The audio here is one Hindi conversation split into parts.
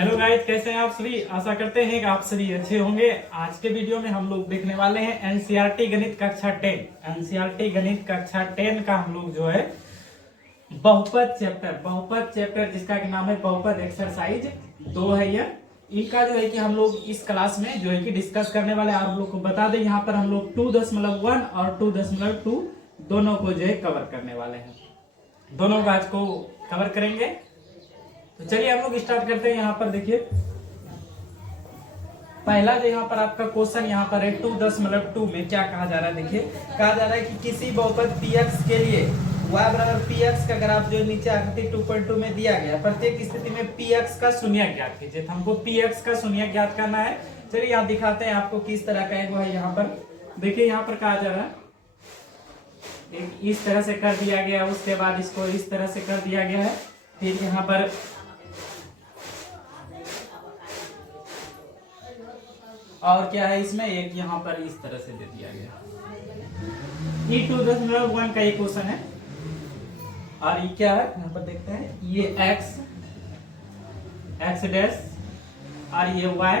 हेलो गाइस, कैसे हैं आप सभी। आशा करते हैं कि आप सभी अच्छे होंगे। आज के वीडियो में हम लोग देखने वाले हैं एनसीईआरटी गणित कक्षा 10। एनसीईआरटी गणित कक्षा 10 का हम लोग जो है बहुपद चैप्टर जिसका कि नाम है बहुपद एक्सरसाइज 2 है। यह इनका जो है कि हम लोग इस क्लास में जो है कि डिस्कस करने वाले हैं। आप लोग को बता दें, यहाँ पर हम लोग 2.1 और 2.2 दोनों को जो है कवर करने वाले हैं। दोनों का आज को कवर करेंगे। तो चलिए हम लोग स्टार्ट करते हैं। यहाँ पर देखिए, पहला जो यहाँ पर आपका क्वेश्चन यहाँ पर है 2.2 में क्या कहा जा रहा है। देखिए, कहा जा रहा है कि किसी बहुपद px के लिए y बराबर px का ग्राफ जो नीचे आकृति 2.2 में दिया गया, प्रत्येक स्थिति में px का शून्य ज्ञात कीजिए। तो हमको px का शून्य ज्ञात करना है। चलिए यहाँ दिखाते हैं आपको किस तरह का है वो है। यहाँ पर देखिए, यहाँ पर कहा जा रहा है एक इस तरह से कर दिया गया, उसके बाद इसको इस तरह से कर दिया गया है। फिर यहाँ पर और क्या है, इसमें एक यहाँ पर इस तरह से दे दिया गया। ये 2.1 का एक क्वेश्चन है। और ये क्या है, यहाँ पर देखते हैं, ये x डैश और ये y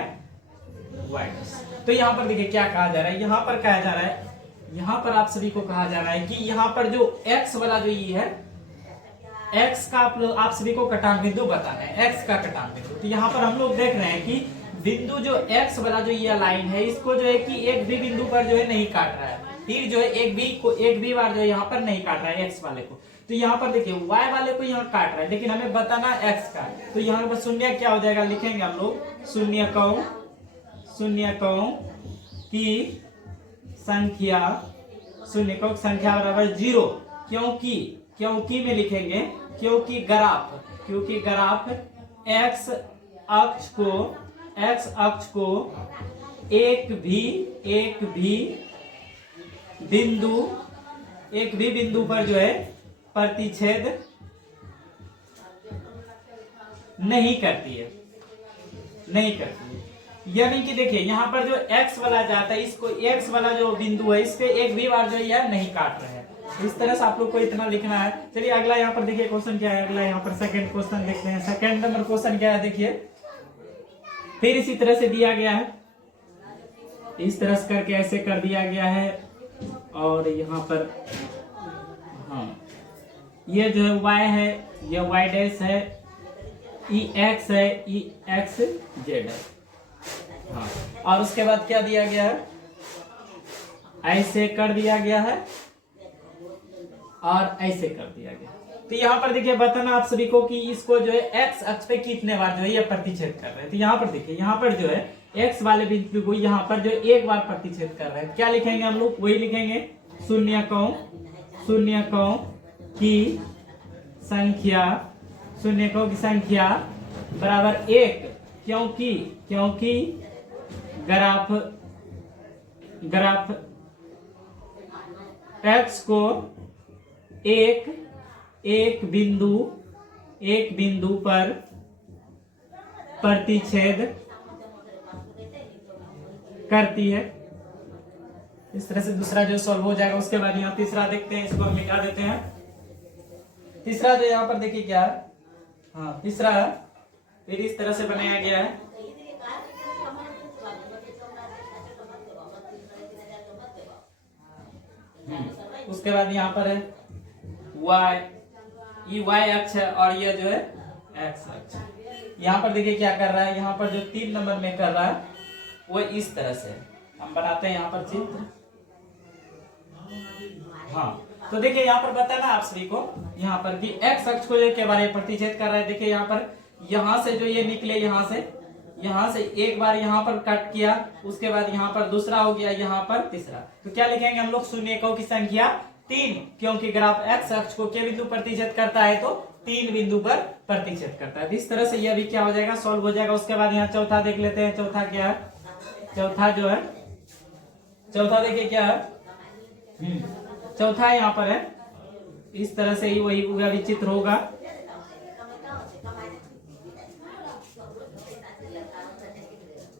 डैश। तो यहाँ पर देखिए क्या कहा जा रहा है। यहाँ पर कहा जा रहा है, यहाँ पर आप सभी को कहा जा रहा है कि यहाँ पर जो x वाला जो ये है, x का आप सभी को कटान बिंदु बताना है, x का कटान बिंदु। तो यहाँ पर हम लोग देख रहे हैं कि बिंदु जो x वाला जो ये लाइन है, इसको जो है कि एक भी बिंदु पर जो है नहीं काट रहा है। फिर जो है एक भी बार जो है यहाँ पर नहीं काट रहा है x वाले को। तो यहाँ पर देखिए y वाले को यहाँ काट रहा है, लेकिन हमें बताना x का। तो यहाँ पर शून्य क्या हो जाएगा, लिखेंगे हम लोग शून्य कौं की संख्या, शून्य कौं की संख्या बराबर 0। क्योंकि में लिखेंगे क्योंकि ग्राफ x अक्ष को एक भी बिंदु पर जो है प्रतिच्छेद नहीं करती है। यानी कि देखिए यहाँ पर जो x वाला जाता है, इसको x वाला जो बिंदु है, इस पे एक भी बार जो है नहीं काट रहे हैं। इस तरह से आप लोग को इतना लिखना है। चलिए अगला यहाँ पर देखिए क्वेश्चन क्या है। अगला यहाँ पर सेकंड क्वेश्चन देखते हैं। सेकंड नंबर क्वेश्चन क्या है, देखिए फिर इसी तरह से दिया गया है, इस तरह से करके ऐसे कर दिया गया है। और यहाँ पर हाँ, ये जो है y है, ये y डैश है, ई एक्स है, ई एक्स जेड है। हाँ, और उसके बाद क्या दिया गया है, ऐसे कर दिया गया है और ऐसे कर दिया गया। तो यहाँ पर देखिए बताना आप सभी को कि इसको जो है x अक्ष पे कितने बार जो है ये प्रतिच्छेद कर रहे हैं। तो यहाँ पर देखिए, यहाँ पर जो है x वाले बिंदु को यहाँ पर जो एक बार प्रतिच्छेद कर रहे हैं। क्या लिखेंगे हम लोग, वही लिखेंगे शून्य कौं की संख्या बराबर 1। क्योंकि ग्राफ x को एक बिंदु पर प्रतिच्छेद करती है। इस तरह से दूसरा जो सॉल्व हो जाएगा। उसके बाद यहाँ तीसरा देखते हैं, इसको हम मिटा देते हैं। तीसरा जो यहाँ पर देखिए क्या है, हाँ तीसरा फिर इस तरह से बनाया गया है। उसके बाद यहाँ पर है y अक्ष है और ये जो है x अक्ष। यहाँ पर देखिए क्या कर रहा है, यहाँ पर जो 3 नंबर में कर रहा है वो इस तरह से हम बनाते हैं यहाँ पर चित्र। हाँ, तो देखिए यहाँ पर बताना आप सभी को यहाँ पर कि x अक्ष को के बारे में प्रतिच्छेद कर रहा है। देखिए यहाँ पर, यहाँ से जो ये निकले, यहाँ से एक बार यहाँ पर कट किया, उसके बाद यहाँ पर दूसरा हो गया, यहाँ पर तीसरा। तो क्या लिखेंगे हम लोग, शून्य कौं की संख्या 3, क्योंकि ग्राफ x अक्ष को के बिंदु प्रतिच्छेद करता है तो 3 बिंदु पर प्रतिच्छेद करता है। इस तरह से यह भी क्या हो जाएगा, सॉल्व हो जाएगा। उसके बाद यहाँ चौथा देख लेते हैं। चौथा क्या है, चौथा देखिए क्या है, चौथा यहाँ पर है इस तरह से ही वही पूरा विचित्र होगा।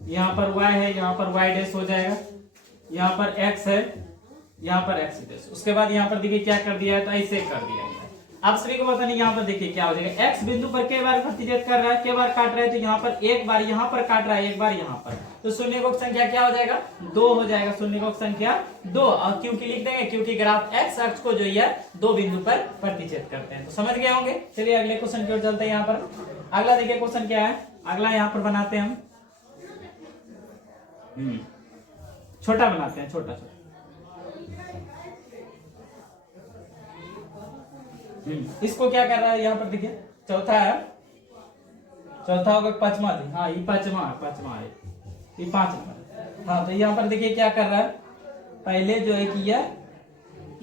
यहाँ पर y है, यहाँ पर y डैश हो जाएगा, यहाँ पर x है, यहाँ पर x डैश। उसके बाद यहाँ पर देखिए क्या कर दिया है, तो ऐसे कर दिया है। आप सभी को पता नहीं, यहाँ पर देखिए क्या हो जाएगा, x बिंदु पर कई बार प्रतिच्छेद कर रहा है, कई बार काट रहा है, तो यहाँ पर एक बार यहाँ पर काट रहा है, एक बार यहाँ पर, तो शून्य को संख्या क्या हो जाएगा, 2 हो जाएगा, शून्य को संख्या 2। और क्योंकि लिख देंगे क्योंकि ग्राफ x अक्ष को जो है 2 बिंदु पर प्रतिच्छेद करते हैं। तो समझ गए होंगे। चलिए अगले क्वेश्चन की ओर चलते हैं। यहाँ पर अगला देखिए क्वेश्चन क्या है, अगला यहाँ पर बनाते हैं हम, छोटा बनाते हैं, छोटा छोटा। इसको क्या कर रहा है, यहाँ पर देखिए चौथा है, चौथा होगा पांचवा, हाँ ये पांचवा है, ये 5 नंबर। हाँ तो यहाँ पर देखिए क्या कर रहा है, पहले जो है कि यह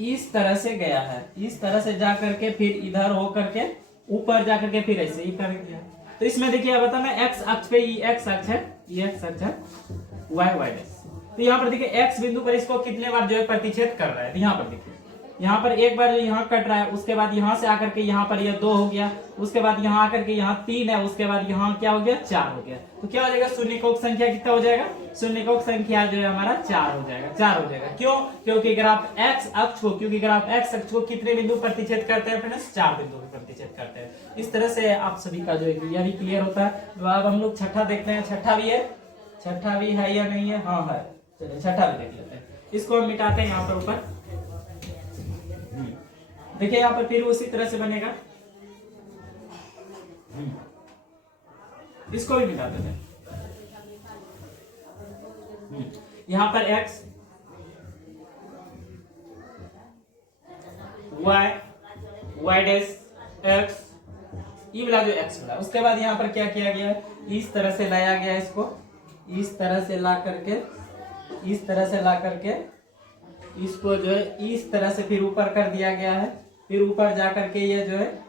इस तरह से गया है, इस तरह से जा करके फिर इधर हो करके ऊपर जा करके फिर ऐसे ही कर दिया। तो इसमें देखिए बता मैं एक्स अक्ष पे ये एक्स अक्ष है, ये एक्स अक्ष है, वाई डैश। तो यहाँ पर देखिए एक्स बिंदु पर इसको कितने बार जो है प्रतिच्छेद कर रहा है, तो यहाँ पर देखिए यहाँ पर एक बार जो यहाँ कट रहा है, उसके बाद यहाँ से आकर के यहाँ पर ये 2 हो गया, उसके बाद यहाँ आकर के यहाँ 3 है, उसके बाद यहाँ क्या हो गया, 4 हो गया। तो क्या हो जाएगा, शून्यकोक संख्या कितना हो जाएगा, शून्यकोक संख्या जो है हमारा 4 हो जाएगा, 4 हो जाएगा। क्यों, क्योंकि ग्राफ एक्स अक्ष को, क्योंकि ग्राफ एक्स अक्ष को कितने बिंदु प्रतिच्छेद करते हैं फ्रेंड्स, 4 बिंदु प्रतिच्छेद करते हैं। इस तरह से आप सभी का जो है यह भी क्लियर होता है। तो अब हम लोग छठा देखते हैं, छठा भी है, छठा भी है या नहीं है, हाँ है, चलिए छठा भी देख लेते हैं। इसको हम मिटाते हैं यहाँ पर ऊपर, देखिए यहाँ पर फिर उसी तरह से बनेगा, इसको भी मिटा देते हैं। यहाँ पर x y डैश x, ये वाला जो x वाला, उसके बाद यहाँ पर क्या किया गया है, इस तरह से लाया गया है, इसको इस तरह से ला करके, इस तरह से ला करके इसको जो है इस तरह से फिर ऊपर कर दिया गया है, फिर ऊपर जा करके ये जो है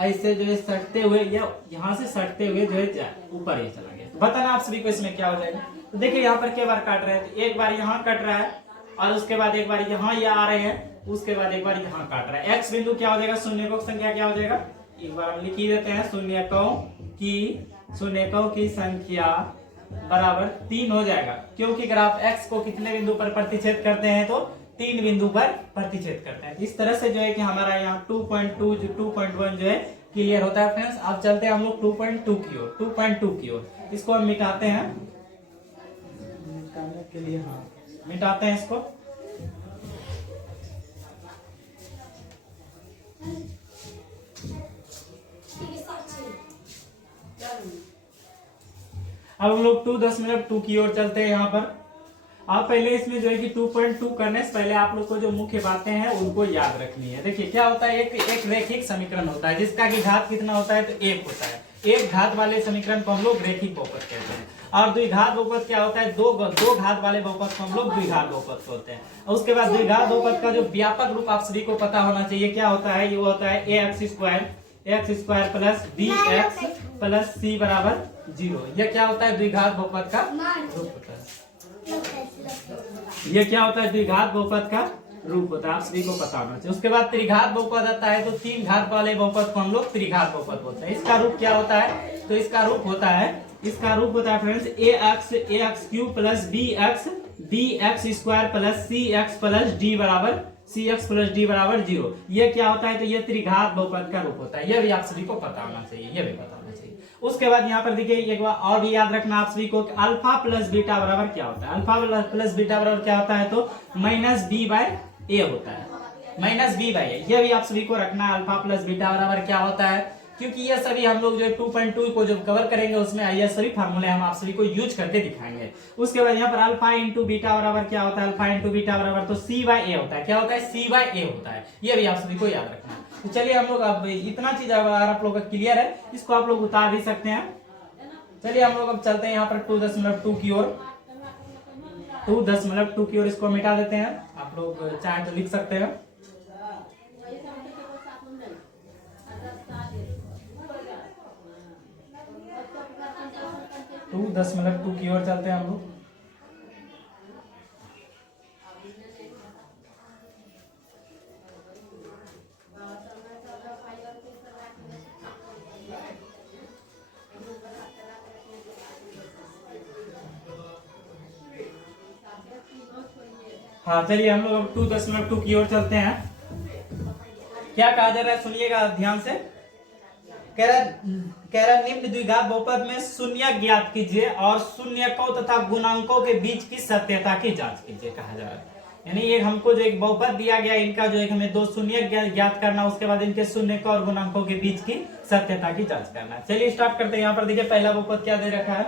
ऐसे जो है सटते हुए, या यहाँ से सटते हुए जो है ऊपर ये चला गया। तो बताना आप सभी को इसमें क्या हो जाएगा। तो देखिए यहाँ पर क्या बार काट रहे हैं, तो एक बार यहाँ कट रहा है और उसके बाद एक बार यहाँ ये आ रहे हैं, उसके बाद एक बार यहाँ काट रहा है। एक्स बिंदु क्या हो जाएगा, शून्यकोक संख्या क्या हो जाएगा, एक बार हम लिख ही देते हैं, शून्यकों की संख्या बराबर 3 हो जाएगा, क्योंकि ग्राफ एक्स को कितने बिंदु पर प्रतिच्छेद करते हैं, तो 3 बिंदु पर प्रतिच्छेद करते हैं। इस तरह से जो है कि हमारा यहाँ 2.2 2.1 जो है क्लियर होता है फ्रेंड्स। अब चलते हैं हम लोग 2.2 की ओर, 2.2 की ओर। इसको हम मिटाते हैं, मिटाने के लिए हाँ मिटाते हैं इसको। अब हम लोग 2.2 की ओर चलते हैं। यहाँ पर आप पहले इसमें जो है कि 2.2 करने से पहले आप लोग को जो मुख्य बातें हैं उनको याद रखनी है। देखिए क्या होता है, एक रैखिक समीकरण होता है जिसका कि घात कितना होता है, तो 1 होता है। एक घात वाले समीकरण को हम लोग रैखिक बहुपद कहते हैं, और द्विघात बहुपद क्या होता है, दो घात वाले बहुपद को हम लोग द्विघात बहुपद कहते हैं। और उसके बाद द्विघात बहुपद का जो व्यापक रूप आप सभी को पता होना चाहिए, क्या होता है, ये होता है x square plus bx plus c बराबर 0। यह क्या होता है, द्विघात बहुपद का रूप होता है। ये क्या होता है, द्विघात बहुपद का रूप होता है, आप सभी को पता होना चाहिए। उसके बाद त्रिघात बहुपद आता है, तो 3 घात वाले बहुपद को हम लोग त्रिघात बहुपद बोलते हैं। इसका रूप क्या होता है, तो इसका रूप होता है friends ax cube plus bx square plus cx plus d बराबर 0। ये क्या होता है, तो ये त्रिघात बहुपद का रूप होता है। ये भी आप सभी को पता होना चाहिए, ये भी पता होना चाहिए। उसके बाद यहाँ पर देखिए एक बार और भी याद रखना आप सभी को, अल्फा प्लस बीटा बराबर क्या होता है। अल्फा प्लस बीटा बराबर क्या होता है, तो माइनस बी बाय ए होता है, माइनस बी बाय ए। ये भी आप सभी को रखना है, अल्फा प्लस बीटा बराबर क्या होता है, क्योंकि ये सभी हम लोग जो 2.2 को जब कवर करेंगे उसमें ये सभी फार्मूले हम आप सभी को यूज करके दिखाएंगे। उसके बाद यहाँ पर अल्फा इंटू बीटा बराबर क्या होता है, अल्फा इंटू बीटा बराबर तो c बाय ए होता है। क्या होता है, c बाय ए होता है। ये भी आप सभी को याद रखना है। तो चलिए हम लोग अब इतना चीज अगर आप लोग का क्लियर है, इसको आप लोग उतार भी सकते हैं। चलिए हम लोग अब चलते हैं यहाँ पर 2.2 की ओर, 2.2 की ओर इसको मिटा देते हैं। आप लोग चाहे तो लिख सकते हैं। टू 2.2 की ओर चलते हैं हम लोग। हाँ चलिए हम लोग अब 2.2 की ओर चलते हैं। क्या कहा जा रहा है, सुनिएगा ध्यान से। कह रहा निम्न द्विघात बहुपद में शून्य ज्ञात कीजिए और शून्यकों तथा गुणांकों के बीच की सत्यता की जांच कीजिए, कहा जा रहा है। यानी ये हमको जो एक बहुपद दिया गया, इनका जो एक हमें दो शून्य ज्ञात करना, उसके बाद इनके शून्यकों और गुणांकों के बीच की सत्यता की जांच करना है। चलिए स्टार्ट करते हैं। यहाँ पर देखिए पहला बहुपद क्या दे रखा है।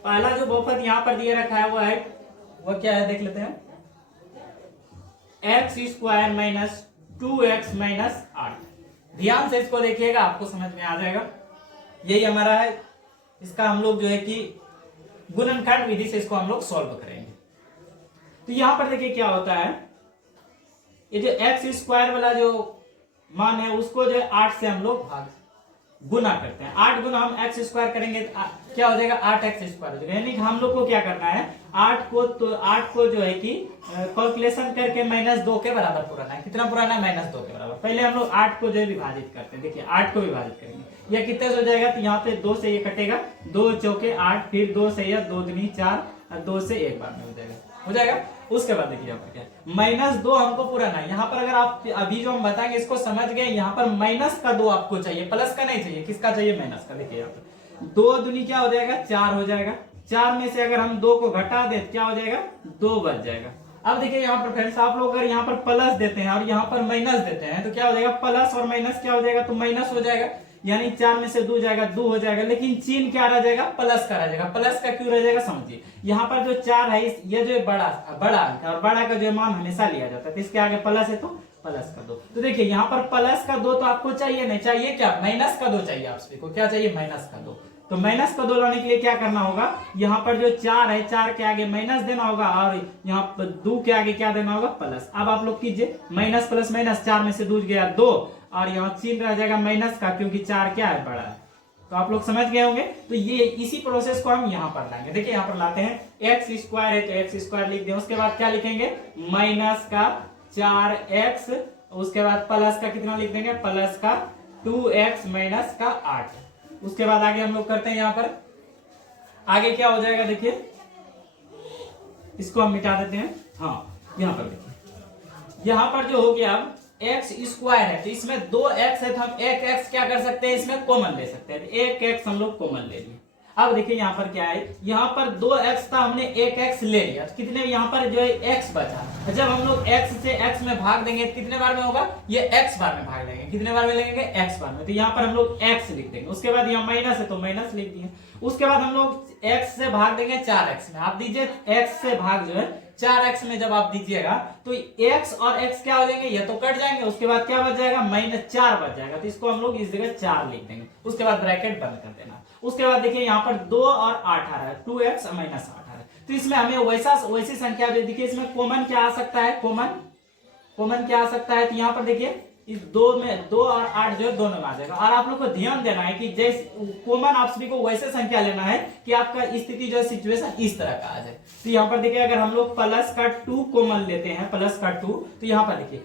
पहला जो बहुपद यहाँ पर दिए रखा है वो क्या है, देख लेते हैं। X square minus 2x minus 8। ध्यान से इसको देखिएगा, आपको समझ में आ जाएगा। यही हमारा है, इसका हम लोग जो है कि गुणनखंड विधि से इसको हम लोग सॉल्व करेंगे। तो यहां पर देखिए क्या होता है, ये जो एक्स स्क्वायर वाला जो मान है उसको जो है 8 से हम लोग भाग गुना करते हैं। 8 गुना हम एक्स स्क्वायर करेंगे, क्या हो जाएगा 8x स्क्वायर हो जाएगा। यानी कि हम लोग को क्या करना है, 8 को जो है कि कैलकुलेशन करके -2 के बराबर पुराना है। कितना पुराना है, -2 के बराबर। पहले हम लोग 8 को जो है विभाजित करते हैं। देखिए 8 को विभाजित करेंगे, यह कितने से हो जाएगा, तो यहाँ पे 2 से ये कटेगा, 2 चौके 8, फिर 2 से यह 2 दूनी 4 और 2 से एक बार में हो जाएगा। उसके बाद देखिए यहाँ पर क्या है, -2 हमको पुराना है। यहाँ पर अगर आप अभी जो हम बताएंगे इसको समझ गए, यहाँ पर माइनस का 2 आपको चाहिए, प्लस का नहीं चाहिए। किसका चाहिए, माइनस का। देखिए यहाँ पर 2 दूनी क्या हो जाएगा, 4 हो जाएगा। 4 में से अगर हम 2 को घटा दे क्या हो जाएगा, 2 बच जाएगा। अब देखिए यहाँ पर फ्रेंड्स, आप लोग अगर यहाँ पर प्लस देते हैं और यहाँ पर माइनस देते हैं तो क्या हो जाएगा, प्लस और माइनस क्या हो जाएगा, तो माइनस हो जाएगा। यानी 4 में से 2 जाएगा, 2 हो जाएगा, लेकिन चिन्ह क्या रह जाएगा, प्लस का रह जाएगा। प्लस का क्यों रह जाएगा, समझिए। यहाँ पर जो 4 है, ये जो बड़ा अंक है और बड़ा का जो मान हमेशा लिया जाता है, तो इसके आगे प्लस है तो प्लस का 2। तो देखिए यहाँ पर प्लस का 2 तो आपको चाहिए नहीं, चाहिए क्या, माइनस का 2 चाहिए। आप सभी को क्या चाहिए, माइनस का 2। तो माइनस का 2 लाने के लिए क्या करना होगा, यहाँ पर जो 4 है, 4 के आगे माइनस देना होगा और यहाँ पर 2 के आगे क्या देना होगा, प्लस। अब आप लोग कीजिए, माइनस प्लस माइनस, 4 में से 2 गया 2 और यहाँ चिन्ह रह जाएगा माइनस का, क्योंकि 4 क्या है, बड़ा है। तो आप लोग समझ गए होंगे। तो ये इसी प्रोसेस को हम यहाँ पर लाएंगे। देखिए यहाँ पर लाते हैं, एक्स स्क्वायर है तो एक्स स्क्वायर लिख दें, उसके बाद क्या लिखेंगे, माइनस का 4x, उसके बाद प्लस का कितना लिख देंगे, प्लस का 2x माइनस का 8। उसके बाद आगे हम लोग करते हैं, यहाँ पर आगे क्या हो जाएगा, देखिए इसको हम मिटा देते हैं। हाँ यहाँ पर देखिए, यहाँ पर जो हो गया, अब एक्स स्क्वायर है तो इसमें 2x है तो हम एक x क्या कर सकते हैं, इसमें कॉमन ले सकते हैं। एक x हम लोग कॉमन ले लिए। अब देखिए यहाँ पर क्या है, यहाँ पर 2x था, हमने एक x ले लिया, तो कितने यहाँ पर जो है x बचा। जब हम लोग x से x में भाग देंगे तो कितने बार में होगा, ये x बार में भाग देंगे। कितने बार में लेंगे, x बार में। तो यहाँ पर हम लोग x लिख देंगे। उसके बाद यहाँ माइनस है तो माइनस लिख दिए। उसके बाद हम लोग x से भाग देंगे 4x में। आप दीजिए x से भाग जो है 4x में जब आप दीजिएगा तो x और x क्या हो जाएंगे, ये तो कट जाएंगे। उसके बाद क्या बच जाएगा, -4 बच जाएगा। तो इसको हम लोग इस जगह 4 लिख देंगे। उसके बाद ब्रैकेट बंद कर देना। उसके बाद देखिए यहाँ पर 2 और 8 आ रहा है, 2x माइनस 8 आ रहा है। तो इसमें हमें वैसी संख्या जो देखिए, इसमें कॉमन क्या आ सकता है, कॉमन क्या आ सकता है। तो यहाँ पर देखिए इस 2 में 2 और 8 जो है दोनों में आ जाएगा। और आप लोग को ध्यान देना है कि जैसे कॉमन आप सभी को वैसे संख्या लेना है कि आपका स्थिति जो सिचुएशन इस तरह का आ जाए। तो यहाँ पर देखिए, अगर हम लोग प्लस का 2 कॉमन लेते हैं, प्लस का 2, तो यहाँ पर देखिए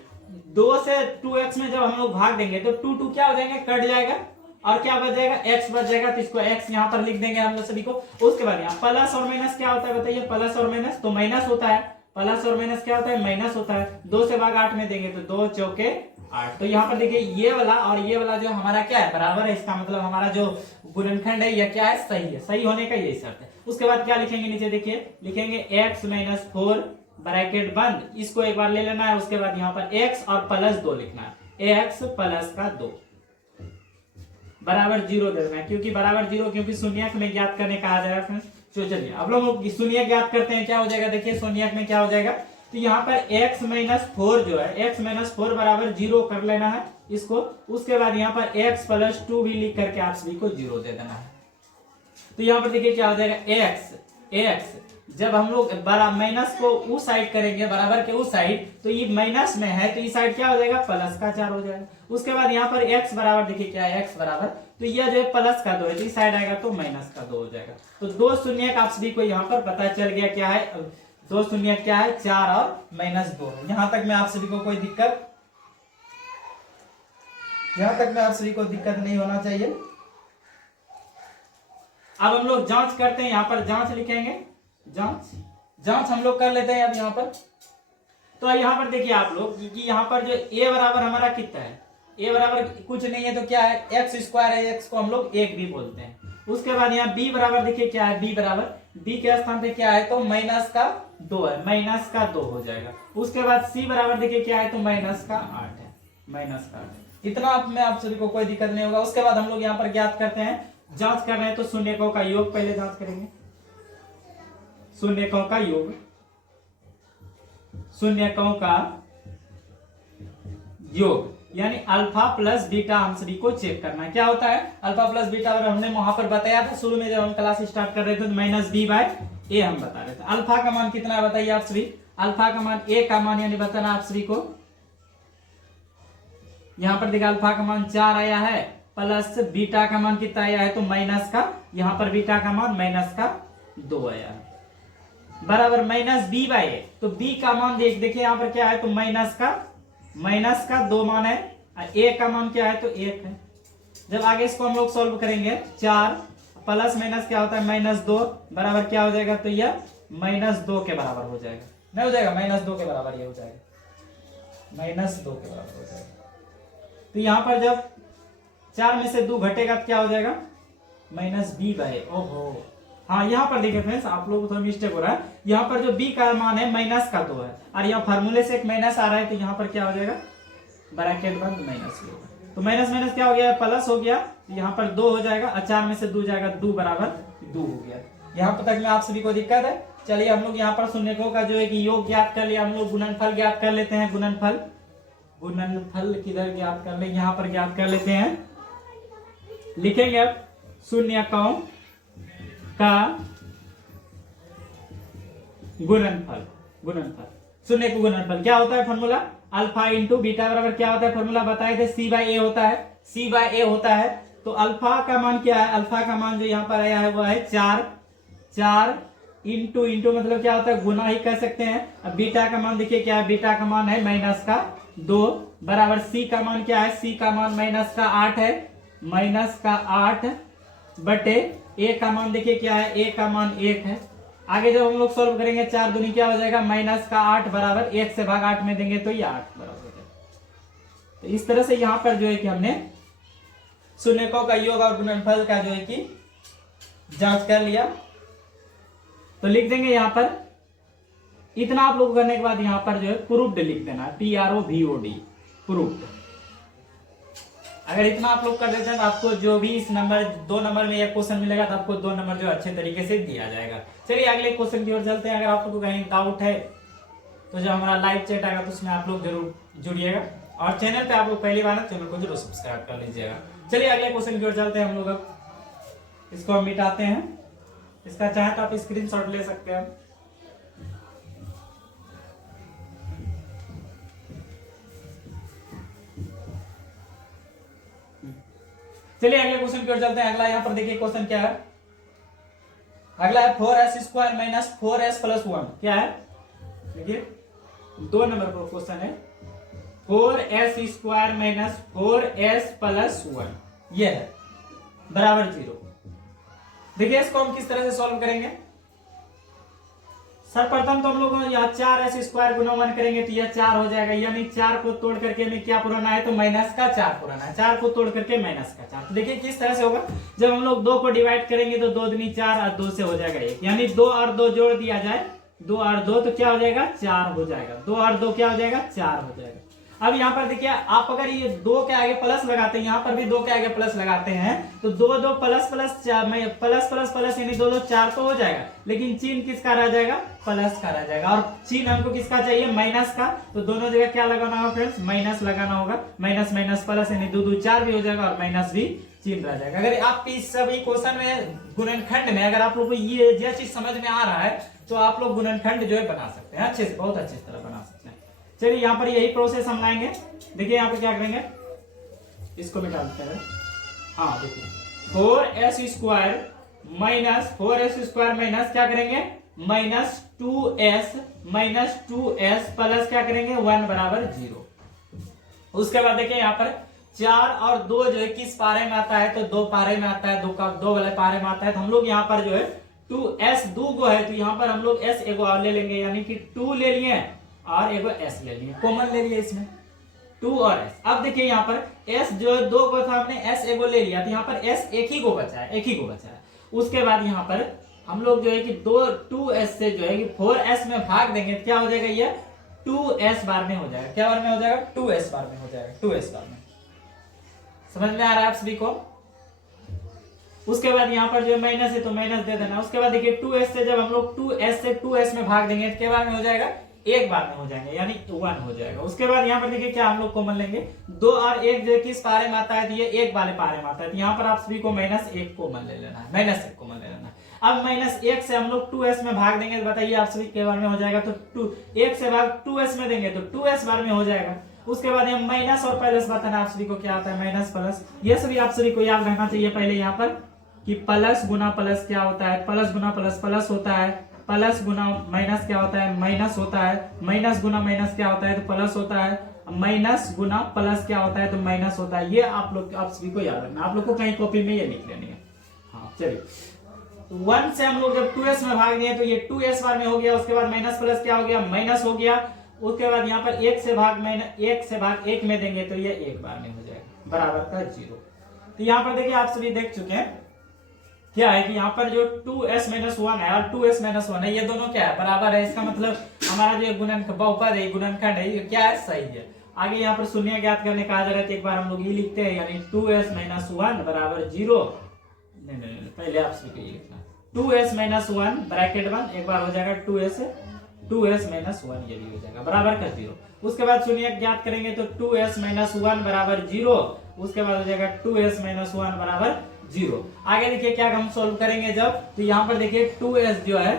2 से 2x में जब हम लोग भाग देंगे तो 2 क्या हो जाएंगे, कट जाएगा और क्या बच जाएगा, x बच जाएगा। तो इसको x यहाँ पर लिख देंगे हम लोग सभी को। उसके बाद यहाँ प्लस और माइनस क्या होता है बताइए, प्लस और माइनस तो माइनस होता है। प्लस और माइनस क्या होता है, माइनस होता है। 2 से भाग 8 में देंगे तो 2 चौके 8। तो यहाँ पर देखिए ये वाला और ये वाला जो हमारा क्या है, बराबर है। इसका मतलब हमारा जो गुणनखंड है यह क्या है, सही है। सही होने का यही शर्त है। उसके बाद क्या लिखेंगे, नीचे देखिए लिखेंगे x माइनस 4 ब्रैकेट बंद। इसको एक बार ले लेना है। उसके बाद यहाँ पर x और प्लस 2 लिखना है, x प्लस का 2 बराबर 0 दे देना है, क्योंकि बराबर 0 क्योंकि शून्यक में ज्ञात करने का आ जाएगा फ्रेंड्स। तो चलिए अब लोग शून्यक ज्ञात करते हैं, क्या हो जाएगा, देखिए शून्यक में क्या हो जाएगा। तो यहाँ पर x माइनस 4 जो है, x माइनस 4 बराबर 0 कर लेना है इसको। उसके बाद यहाँ पर x प्लस 2 भी लिख करके आप सभी को 0 दे देना है। तो यहाँ पर देखिए क्या हो जाएगा, x जब हम लोग माइनस को उस साइड करेंगे, बराबर के उस साइड, तो ये माइनस में है तो इस साइड क्या हो जाएगा, प्लस का 4 हो जाएगा। उसके बाद यहाँ पर x बराबर देखिए क्या है, x बराबर तो यह जो है प्लस का 2 है, तो इस साइड आएगा तो माइनस का 2 हो जाएगा। तो 2 शून्यक आप सभी को यहाँ पर पता चल गया क्या है, 2 शून्यक क्या है, 4 और -2। यहाँ तक में आप सभी को कोई दिक्कत, यहाँ तक में आप सभी को दिक्कत नहीं होना चाहिए। अब हम लोग जांच करते हैं, यहाँ पर जांच लिखेंगे, जांच हम लोग कर लेते हैं अब यहाँ पर। तो यहाँ पर देखिए आप लोग कि यहाँ पर जो a बराबर हमारा कितना है, ए बराबर कुछ नहीं है तो क्या है, एक्स स्क्वायर है, एक्स को हम लोग एक भी बोलते हैं। उसके बाद यहाँ बी बराबर देखिए क्या है, बी बराबर, बी के स्थान पे क्या है तो माइनस का 2 है, माइनस का 2 हो जाएगा। उसके बाद सी बराबर देखिए क्या है तो माइनस का 8 है, माइनस का 8। इतना आप में आप सभी को कोई दिक्कत नहीं होगा। उसके बाद हम लोग यहाँ पर ज्ञात करते हैं, जांच कर रहे हैं तो शून्यकों का योग पहले जांच करेंगे। शून्यकों का योग, शून्यकों का योग यानी अल्फा प्लस बीटा हम सभी को चेक करना है। क्या होता है अल्फा प्लस बीटा, और हमने वहां पर बताया था शुरू में जब हम क्लास स्टार्ट कर रहे थे तो माइनस बी बाय ए हम बता रहे थे। अल्फा का मान कितना है बताइए आप सभी, अल्फा का मान ए का मान यानी बताना आप सभी को। यहां पर देखा अल्फा का मान 4 आया है, प्लस बीटा का मान कितना आया है तो माइनस का, यहां पर बीटा का मान माइनस का 2 आया है, बराबर माइनस बी बाय ए। तो बी का मान देखिए यहां पर क्या है तो माइनस का 2 मान है, ए का मान क्या है तो 1 है। जब आगे इसको हम लोग सॉल्व करेंगे, 4 प्लस माइनस क्या होता है -2 बराबर क्या हो जाएगा तो यह -2 के बराबर हो जाएगा, नहीं हो जाएगा -2 के बराबर ये हो जाएगा, -2 के बराबर हो जाएगा। तो यहां पर जब 4 में से 2 घटेगा तो क्या हो जाएगा -b बाय, ओहो हाँ यहाँ पर देखिए फ्रेंड्स आप लोगों को थोड़ा मिस्टेक हो रहा है। यहाँ पर जो b का मान है माइनस का 2 है, और यहाँ फार्मूले से एक माइनस आ रहा है तो यहाँ पर क्या हो जाएगा ब्रैकेट बंद माइनस होगा, तो माइनस माइनस क्या हो गया प्लस हो गया, तो यहाँ पर 2 हो जाएगा, 4 में से 2 जाएगा 2 बराबर 2 हो गया। यहाँ पर तक में आप सभी को दिक्कत है। चलिए हम लोग यहाँ पर शून्यकों का जो है कि योग ज्ञात कर लिया, हम लोग गुणनफल ज्ञात कर लेते हैं। गुणनफल किधर ज्ञात कर ले, यहाँ पर ज्ञात कर लेते हैं। लिखेंगे अब शून्यकों का गुणनफल, शून्य का गुणनफल क्या होता है फॉर्मूला, अल्फा इंटू बीटा बराबर क्या होता है फॉर्मूला बताए थे, सी बाय ए होता है, सी बाय ए होता है। तो अल्फा का मान क्या है, अल्फा का मान जो यहाँ पर आया है वो है 4 इंटू मतलब क्या होता है गुना ही कह सकते हैं। अब बीटा का मान देखिए क्या है, बीटा का मान है माइनस का 2 बराबर सी का मान क्या है, सी का मान माइनस का 8 है, माइनस का 8 बटे ए का मान देखिए क्या है, ए का मान 1 है। आगे जब हम लोग सॉल्व करेंगे 4 दूनी क्या हो जाएगा माइनस का 8 बराबर 1 से भाग 8 में देंगे तो ये 8 बराबर हो जाएगा। तो इस तरह से यहाँ पर जो है कि हमने शून्यकों का योग और गुणनफल का जो है कि जांच कर लिया। तो लिख देंगे यहाँ पर इतना आप लोग करने के बाद यहाँ पर जो है प्रूव्ड लिख देना, PROVOD प्रूव्ड। अगर इतना आप लोग कर देते हैं तो आपको जो भी इस नंबर 2 नंबर में एक क्वेश्चन मिलेगा तो आपको 2 नंबर जो अच्छे तरीके से दिया जाएगा। चलिए अगले क्वेश्चन की ओर चलते हैं। अगर आप लोगों को कहीं डाउट है तो जो हमारा लाइव चैट आएगा तो उसमें आप लोग जरूर जुड़िएगा, और चैनल पे आप लोग पहली बार है चैनल को जरूर सब्सक्राइब कर लीजिएगा। चलिए अगले क्वेश्चन की ओर चलते हैं हम लोग। अब इसको हम मिटाते हैं, इसका चाहे तो आप स्क्रीनशॉट ले सकते हैं। चलिए अगले क्वेश्चन की ओर चलते हैं। अगला यहाँ पर देखिए क्वेश्चन क्या है, अगला है 4s square minus 4s plus 1। क्या है देखिए 2 नंबर पर क्वेश्चन है, 4s square minus 4s plus 1 ये है बराबर 0। देखिए इसको हम किस तरह से सॉल्व करेंगे। सर्वप्रथम तो हम लोग यहाँ 4s स्क्वायर गुना 1 करेंगे तो यह 4 हो जाएगा, यानी 4 को तोड़ करके हमें क्या पुराना है तो माइनस का 4 पुराना है, 4 को तोड़ करके माइनस का 4। तो देखिए किस तरह से होगा, जब हम लोग 2 को डिवाइड करेंगे तो 2 दूनी 4 और 2 से हो जाएगा 1, यानी 2 और 2 जोड़ दिया जाए, 2 और 2 तो क्या हो जाएगा 4 हो जाएगा, 2 और 2 क्या हो जाएगा 4 हो जाएगा। अब यहाँ पर देखिए आप अगर ये 2 के आगे प्लस लगाते हैं, यहाँ पर भी 2 के आगे प्लस लगाते हैं तो 2 2 plus plus plus plus plus यानी 2 2 4 तो हो जाएगा, लेकिन चिन्ह किसका रह जाएगा प्लस का रह जाएगा, और चिन्ह हमको किसका चाहिए माइनस का। तो दोनों जगह क्या लगाना होगा फ्रेंड्स माइनस लगाना होगा, माइनस माइनस प्लस यानी 2 2 4 भी हो जाएगा और माइनस भी चिन्ह रह जाएगा। अगर आप इस सभी क्वेश्चन में गुणनखंड में अगर आप लोग को ये चीज समझ में आ रहा है तो आप लोग गुणनखंड जो है बना सकते हैं अच्छे से, बहुत अच्छे तरह बना सकते हैं। चलिए यहाँ पर यही प्रोसेस हम लाएंगे। देखिए यहाँ पे क्या करेंगे, इसको मिटा देते हैं। हाँ देखिए 4s square minus 4s square minus क्या करेंगे माइनस 2s प्लस क्या करेंगे 1 बराबर 0। उसके बाद देखिए यहाँ पर 4 और 2 जो है किस पारे में आता है तो 2 पारे में आता है, 2 वाले पारे में आता है। तो हम लोग यहाँ पर जो है 2s 2 गो है तो यहाँ पर हम लोग s एगो और ले लेंगे, यानी कि 2 ले लिए और एगो s ले लिए, कॉमन ले लिए इसमें। 2 और s। अब देखिए यहाँ पर s जो 2 को था हमने s एगो ले लिया, तो यहाँ पर s एक ही को बचा है, एक ही को बचा है। उसके बाद यहाँ पर हम लोग जो है कि 2s से जो है कि 4s में भाग देंगे तो क्या हो जाएगा, ये 2s बार में हो जाएगा। क्या बार में हो जाएगा, 2s बार में हो जाएगा, 2s बार में। समझ में आ रहा है आप सभी को। उसके बाद यहाँ पर जो माइनस है तो माइनस दे देना। उसके बाद देखिए 2s से जब हम लोग 2s से 2s में भाग देंगे तो क्या बार में हो जाएगा, एक बार में हो जाएंगे, यानी 1 हो जाएगा। उसके बाद यहाँ पर देखिए क्या हम लोग कॉमन लेंगे, 2 और 1 जो किस पारे में आता है, तो ये एक वाले पारे में आता है, तो यहाँ पर आप सभी को -1 कॉमन ले लेना है, -1 कॉमन ले लेना है। अब -1 से हम लोग 2s में भाग देंगे तो बताइए आप सभी के बार में हो जाएगा, तो 1 से भाग 2s में देंगे तो 2s बार में हो जाएगा। उसके बाद हम माइनस और प्लस बताना आप सभी को क्या आता है, माइनस प्लस। ये सभी आप सभी को याद रखना चाहिए पहले यहाँ पर कि प्लस गुना प्लस क्या होता है, प्लस गुना प्लस प्लस होता है, प्लस गुना माइनस क्या होता है, माइनस होता है, माइनस गुना माइनस क्या होता है, तो प्लस होता है, माइनस गुना प्लस क्या होता है, तो माइनस होता है। ये आप लोग आप सभी को याद रखना, आप लोग को कहीं कॉपी में ये लिख लेनी है। हाँ चलिए, 1 से हम लोग जब 2s में भाग दिए तो ये 2s बार में हो गया। उसके बाद माइनस प्लस क्या हो गया, माइनस हो गया। उसके बाद यहाँ पर 1 से भाग 1 में देंगे तो ये 1 बार में हो जाएगा, बराबर का 0। तो यहाँ पर देखिए आप सभी देख चुके हैं क्या है कि यहाँ पर जो 2s - 1 है और 2s - 1 है, ये दोनों क्या है, बराबर है। इसका मतलब हमारा जो गुणनखंड बहुपद है, गुणनखंड है, ये क्या है, सही है। आगे यहाँ पर शून्य ज्ञात करने का जरूरत है, एक बार हम लोग ये लिखते हैं, यानी 2s - 1 बराबर 0। नहीं, पहले आप सभी को ये लिखना, 2s - 1 ब्रैकेट बंद, एक बार हो जाएगा 2s - 1 ये भी हो जाएगा, बराबर का 0। उसके बाद शून्य ज्ञात करेंगे तो 2s - 1 बराबर 0। उसके बाद हो जाएगा 2s - 1 बराबर 0। आगे देखिए क्या हम सॉल्व करेंगे जब, तो यहाँ पर देखिए 2s जो है,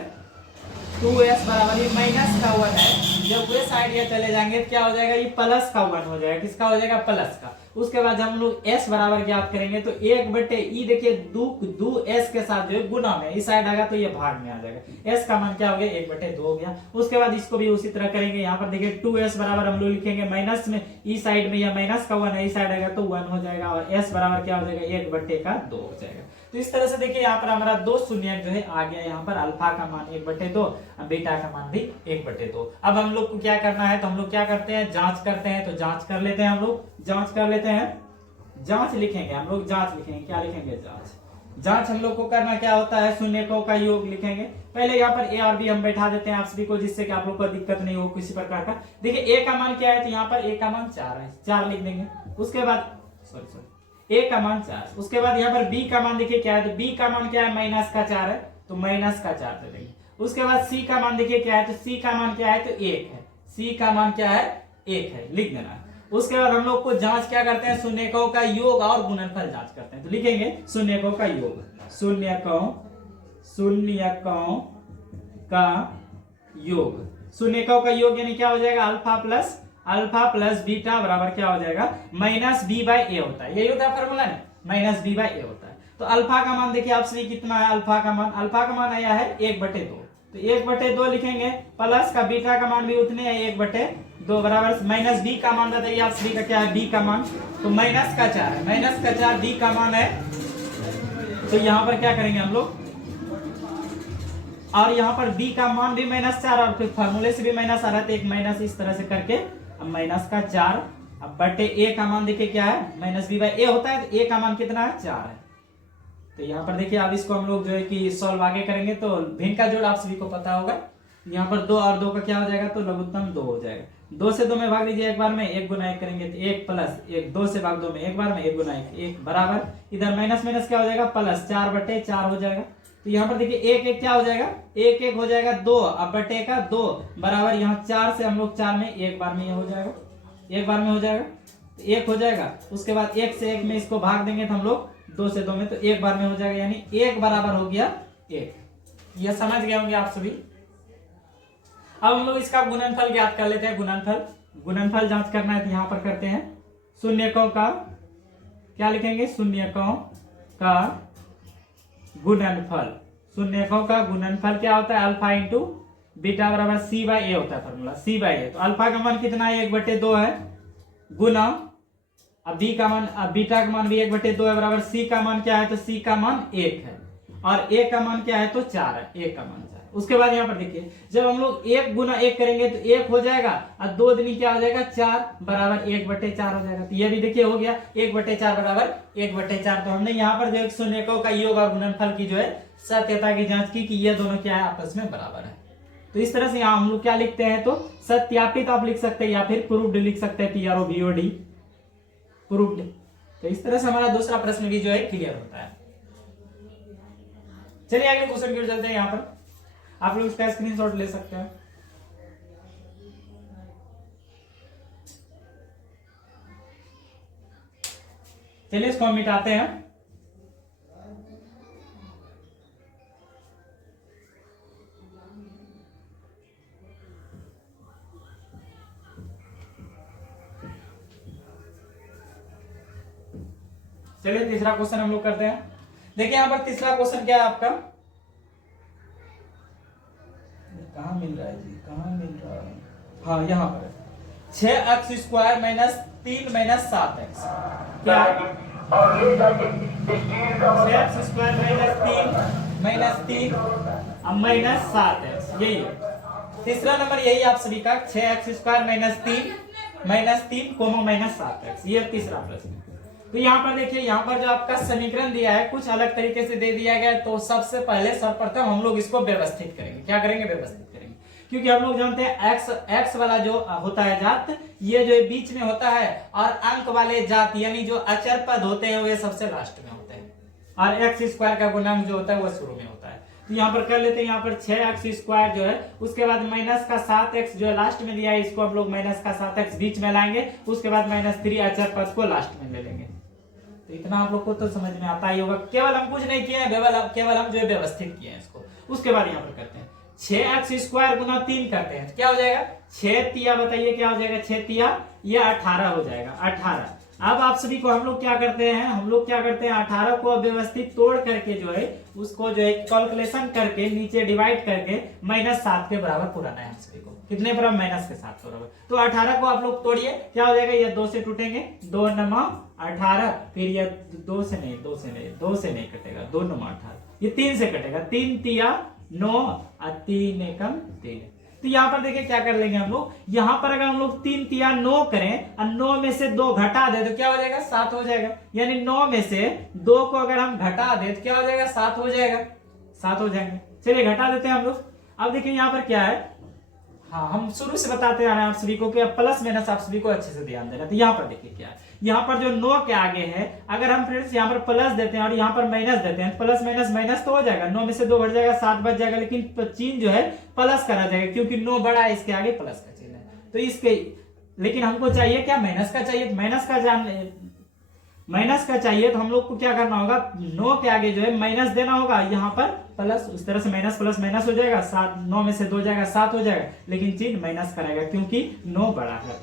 2s बराबर ये माइनस का 1 है, जब वे साइड ये चले जाएंगे तो क्या हो जाएगा, ये प्लस का 1 हो जाएगा। किसका हो जाएगा, प्लस का। उसके बाद हम लोग s बराबर ज्ञात करेंगे तो 1/e देखिए 2 s के साथ जो है गुना में, इस साइड आएगा तो ये भाग में आ जाएगा। s का मान क्या हो गया, 1/2 हो गया। उसके बाद इसको भी उसी तरह करेंगे। यहाँ पर देखिए 2s बराबर हम लोग लिखेंगे माइनस में, ई साइड में या माइनस का 1 है, इस साइड आएगा तो 1 हो जाएगा, और s बराबर क्या हो जाएगा, 1/2 हो जाएगा। तो इस तरह से देखिए यहाँ पर हमारा 2 शून्य जो है आ गया। यहाँ पर अल्फा का मान 1/2, बीटा का मान भी 1/2। अब हम लोग को क्या करना है, तो हम लोग क्या करते हैं, जांच करते हैं। तो जांच कर लेते हैं, हम लोग जांच कर लेते हैं, जांच लिखेंगे हम लोग, जांच लिखेंगे, क्या लिखेंगे, जांच। जांच हम लोग को करना क्या होता है, शून्यकों का योग लिखेंगे। पहले यहाँ पर a और b हम बैठा देते हैं आप सभी को, जिससे कि आप लोग को दिक्कत नहीं हो किसी प्रकार का। देखिए a का मान क्या है, तो यहाँ पर a का मान 4 है, 4 लिख देंगे। उसके बाद a का मान 4। उसके बाद यहाँ पर b का मान देखिए क्या है, तो b का मान क्या है, -4 है, तो -4 दे देंगे। उसके बाद c का मान देखिए क्या है, तो c का मान क्या है, तो 1 है, c का मान क्या है, 1 है, लिख देना। उसके बाद हम लोग को जांच क्या करते हैं, शून्यकों का योग और गुणनफल जांच करते हैं। तो लिखेंगे शून्यकों का योग, शून्यकों का योग। शून्यकों का योग यानी क्या हो जाएगा, अल्फा प्लस बीटा बराबर क्या हो जाएगा, -b/a होता है। यही होता है फॉर्मूला में, -b/a होता है। तो अल्फा का मान देखिए आप सभी कितना है, अल्फा का मान आया है 1/2, तो 1/2 लिखेंगे। प्लस का बीटा का मान भी उतने है, 1/2 बराबर -b का मान बताइए आप सभी का क्या है, b का मान, तो -4 है, -4 b का मान है। तो यहाँ पर क्या करेंगे हम लोग, और यहाँ पर b का मान भी -4, और फिर फॉर्मूले से भी माइनस आ रहा है, तो एक माइनस इस तरह से करके, अब -4, अब बटे a का मान देखिए क्या है, -b/a होता है, तो a का मान कितना है, 4 है। तो यहाँ पर देखिए अब इसको हम लोग जो है कि सॉल्व आगे करेंगे, तो भिन्न का जोड़ आप सभी को पता होगा। यहाँ पर 2 और 2 का क्या हो जाएगा, तो लघुत्तम 2 हो जाएगा। 2 से 2 में भाग दीजिए एक बार में, 1 गुना 1 करेंगे तो 1 प्लस 1, 2 से भाग 2 में एक बार में, 1 गुना 1 बराबर, इधर माइनस माइनस क्या हो जाएगा, प्लस 4/4 हो जाएगा। तो यहाँ पर देखिए 1 क्या हो जाएगा, 1 हो जाएगा 2, अब बटे का 2 बराबर, यहाँ 4 से हम लोग 4 में एक बार में ये हो जाएगा, एक बार में हो जाएगा, तो 1 हो जाएगा। उसके बाद 1 से 1 में इसको भाग देंगे तो हम लोग 2 से 2 में, तो 1 बार में हो जाएगा, यानी 1 बराबर हो गया 1। यह समझ गए होंगे आप सभी। अब हम लोग इसका गुणनफल ज्ञात कर लेते हैं। गुणनफल जांच करना है तो यहाँ पर करते हैं। शून्यकों का क्या लिखेंगे, शून्यकों का गुणनफल। शून्यकों का गुणनफल क्या होता है, अल्फा इंटू बीटा बराबर c/a होता है फॉर्मूला, c/a। तो अल्फा का मान कितना है, 1/2 है, गुना अब b का मान, अब बीटा का मान भी 1/2 है, बराबर c का मान क्या है, तो c का मान 1 है, और a का मान क्या है, तो 4 है, a का मान 4। उसके बाद यहाँ पर देखिए जब हम लोग 1 गुना 1 करेंगे तो 1 हो जाएगा और 2 दूनी क्या हो जाएगा 4 बराबर 1/4 हो जाएगा। तो ये भी देखिए हो गया 1/4 बराबर 1/4। तो हमने यहाँ पर जो 100 का योग और गुणनफल की जो है सत्यता की जांच की कि ये दोनों क्या है आपस में बराबर है। तो इस तरह से यहाँ हम लोग क्या लिखते हैं तो सत्यापित आप लिख सकते हैं या फिर प्रूव्ड लिख सकते हैं PROVED प्रूव्ड। तो इस तरह से हमारा दूसरा प्रश्न भी जो है क्लियर होता है। चलिए अगले क्वेश्चन की ओर चलते हैं। यहाँ पर आप लोग इसका स्क्रीनशॉट ले सकते हैं। चलिए इसको हम मिटाते हैं। चलिए तीसरा क्वेश्चन हम लोग करते हैं। देखिए यहाँ पर तीसरा क्वेश्चन क्या है आपका, कहाँ मिल रहा है जी, कहाँ मिल रहा है, हाँ यहाँ पर 6x² - 3 - 7x क्या है? 6x² - 3 - 7x यही है तीसरा नंबर, यही आप सभी का 6x² - 3 - 7x ये तीसरा प्रश्न। तो यहाँ पर देखिए यहाँ पर जो आपका समीकरण दिया है कुछ अलग तरीके से दे दिया गया। तो सबसे पहले सर्वप्रथम हम लोग इसको व्यवस्थित करेंगे। क्या करेंगे? व्यवस्थित करेंगे, क्योंकि हम लोग जानते हैं x वाला जो होता है जात ये जो बीच में होता है और अंक वाले जात यानी जो अचर पद होते हैं वे सबसे लास्ट में होते हैं और x² का गुणांक जो होता है वह शुरू में होता है। तो यहाँ पर कर लेते हैं, यहाँ पर 6x² जो है उसके बाद माइनस का 7x जो है लास्ट में दिया है, इसको हम लोग माइनस का 7x बीच में लाएंगे, उसके बाद -3 अचर पद को लास्ट में ले लेंगे। तो इतना आप लोग को तो समझ में आता ही होगा। केवल हम कुछ नहीं किए हैं, केवल हम जो है व्यवस्थित किए हैं इसको। उसके बाद यहाँ पर करते हैं 6x² गुना 3 करते हैं, क्या हो जाएगा 6 तिया, बताइए क्या हो जाएगा 6 तिया, ये 18 हो जाएगा 18। अब आप सभी को हम लोग क्या करते हैं, 18 को व्यवस्थित तोड़ करके जो है उसको जो है कैलकुलेशन करके नीचे डिवाइड करके -7 के बराबर पुराना है हम सभी को। कितने बराबर? -7 के बराबर। तो 18 को आप लोग तोड़िए, क्या हो जाएगा, ये 2 से टूटेंगे, 2 9 18, फिर ये 2 से नहीं कटेगा, 2 9 18, ये 3 से कटेगा, 3 तिया 9 और 3 एकम 3। तो यहाँ पर देखिए क्या कर लेंगे हम लोग, यहाँ पर अगर हम लोग 3 तिया 9 करें और 9 में से 2 घटा दे तो क्या हो जाएगा 7 हो जाएगा। यानी 9 में से 2 को अगर हम घटा दे तो क्या हो जाएगा 7 हो जाएगा, 7 हो जाएंगे। चलिए घटा देते हैं हम लोग। अब देखिए यहाँ पर क्या है, हाँ हम शुरू से बताते आ रहे हैं आप सभी को कि प्लस माइनस आप सभी को अच्छे से ध्यान देना। तो यहाँ पर देखिए क्या है, यहाँ पर जो 9 के आगे है अगर हम फ्रेंड्स यहाँ पर प्लस देते हैं और यहाँ पर माइनस देते हैं, प्लस माइनस माइनस तो हो जाएगा, 9 में से 2 घट जाएगा 7 बच जाएगा, लेकिन चिन्ह जो है प्लस करा जाएगा क्योंकि 9 बड़ा है, इसके आगे प्लस का चिन्ह है। तो इसके लेकिन हमको चाहिए क्या, माइनस का चाहिए। माइनस का चाहिए तो हम लोग को क्या करना होगा, 9 के आगे जो है माइनस देना होगा, यहाँ पर प्लस, उस तरह से माइनस प्लस माइनस हो जाएगा, 7 9 में से 2 जाएगा 7 हो जाएगा, लेकिन चिन्ह माइनस करेगा क्योंकि 9 बड़ा है।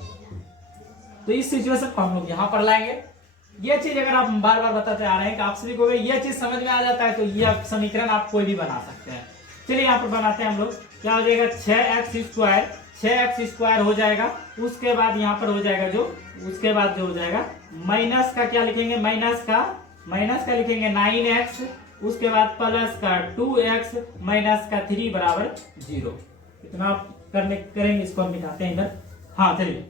तो इस सिचुएशन को हम लोग यहाँ पर लाएंगे। ये चीज अगर आप बार बार बताते आ रहे हैं कि आप सभी को ये चीज समझ में आ जाता है तो ये समीकरण आप कोई भी बना सकते हैं। चलिए यहाँ पर बनाते हैं हम लोग, क्या हो जाएगा 6x² हो जाएगा, उसके बाद यहाँ पर हो जाएगा जो हो जाएगा माइनस का क्या लिखेंगे, माइनस का लिखेंगे 9x, उसके बाद प्लस का 2x माइनस का 3 बराबर 0। इतना करेंगे, इसको हम मिटाते हैं इधर। हाँ चलिए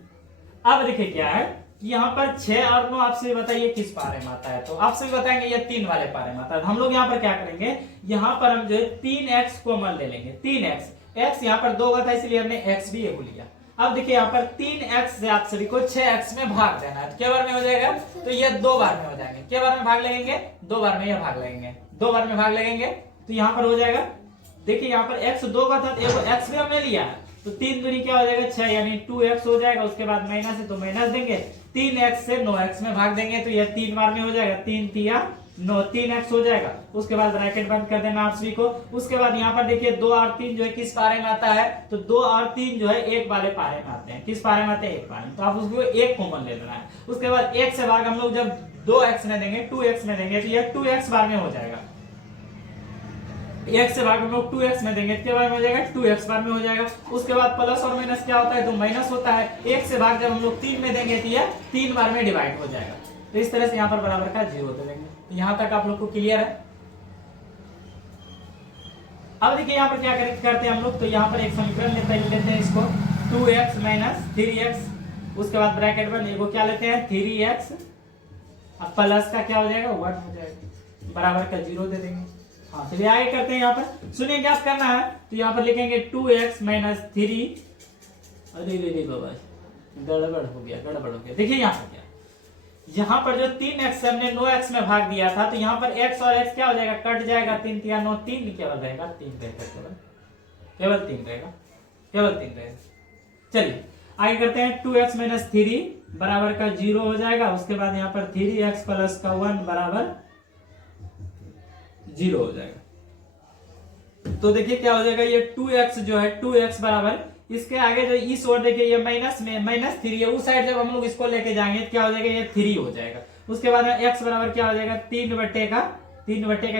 अब देखिए क्या है, यहाँ पर 6 और 9 आपसे बताइए किस पारे में आता है, तो आपसे भी बताएंगे ये 3 वाले पारे में आता है। हम लोग यहाँ पर क्या करेंगे, यहाँ पर हम जो है 3x कॉमन ले लेंगे, 3x, x यहाँ पर 2 था इसलिए हमने x भी एगो लिया। अब देखिए यहाँ पर 3x से आप सभी को 6x में भाग देना है, क्या बार में हो जाएगा, तो ये 2 बार में हो जाएंगे। क्या बार में भाग लगेंगे, 2 बार में ये भाग लगेंगे, 2 बार में भाग लगेंगे। तो यहाँ पर हो जाएगा, देखिए यहाँ पर x 2 का था, x भी हमने लिया है, तो 3 दूनी क्या हो जाएगा 6, यानी 2x हो जाएगा। उसके बाद माइनस है तो माइनस देंगे, 3x से 9x में भाग देंगे तो यह 3 बार में हो जाएगा, 3 तिया 9, 3x हो जाएगा। उसके बाद ब्रैकेट बंद कर देना आप सभी को। उसके बाद यहाँ पर देखिए 2 और 3 जो है किस पारे में आता है, तो 2 और 3 जो है एक वाले पारे में आते हैं। किस पारे में आते हैं, एक पारे में, तो आप उसको एक कॉमन ले लेना है। उसके बाद 1 से भाग हम लोग जब 2x में देंगे 2x में देंगे तो यह 2x बार में हो जाएगा। 1 से भाग हम लोग 2x में देंगे, कितने बार में हो जाएगा, 2x बार में हो जाएगा। उसके बाद प्लस और माइनस क्या होता है, तो माइनस होता है। 1 से भाग जब हम लोग 3 में देंगे तो यह 3 बार में डिवाइड हो जाएगा। तो इस तरह से यहाँ पर बराबर का 0 दे देंगे। यहाँ तक आप लोग को क्लियर है। अब देखिए यहाँ पर क्या करते हैं हम लोग, तो यहाँ पर एक समीकरण लेते हैं इसको 2x माइनस 3x, उसके बाद ब्रैकेट में एगो क्या लेते हैं 3x, अब प्लस का क्या हो जाएगा 1 हो जाएगा, बराबर का 0 दे देंगे। हाँ चलिए आगे करते हैं। यहाँ पर सुनिए क्या करना है, तो यहाँ पर लिखेंगे 2x माइनस 3, अरे बाबा गड़बड़ हो गया। देखिए यहाँ पर क्या, यहाँ पर जो 3x हमने 9x में भाग दिया था, तो यहाँ पर x और x क्या हो जाएगा, कट जाएगा, 3 3 9 3 केवल रहेगा, 3 रहेगा, केवल 3 रहेगा। चलिए आगे करते हैं 2x माइनस 3 बराबर का 0 हो जाएगा, उसके बाद यहाँ पर 3x प्लस का 1 बराबर 0 हो जाएगा। तो देखिए क्या हो जाएगा, ये 2x जो है 2x बराबर इसके आगे जो इस ओर देखिए ये माइनस में -3 है, उस साइड जब हम लोग इसको लेके जाएंगे क्या हो जाएगा, ये 3 हो जाएगा। उसके बाद x बराबर क्या हो जाएगा 3 बटे का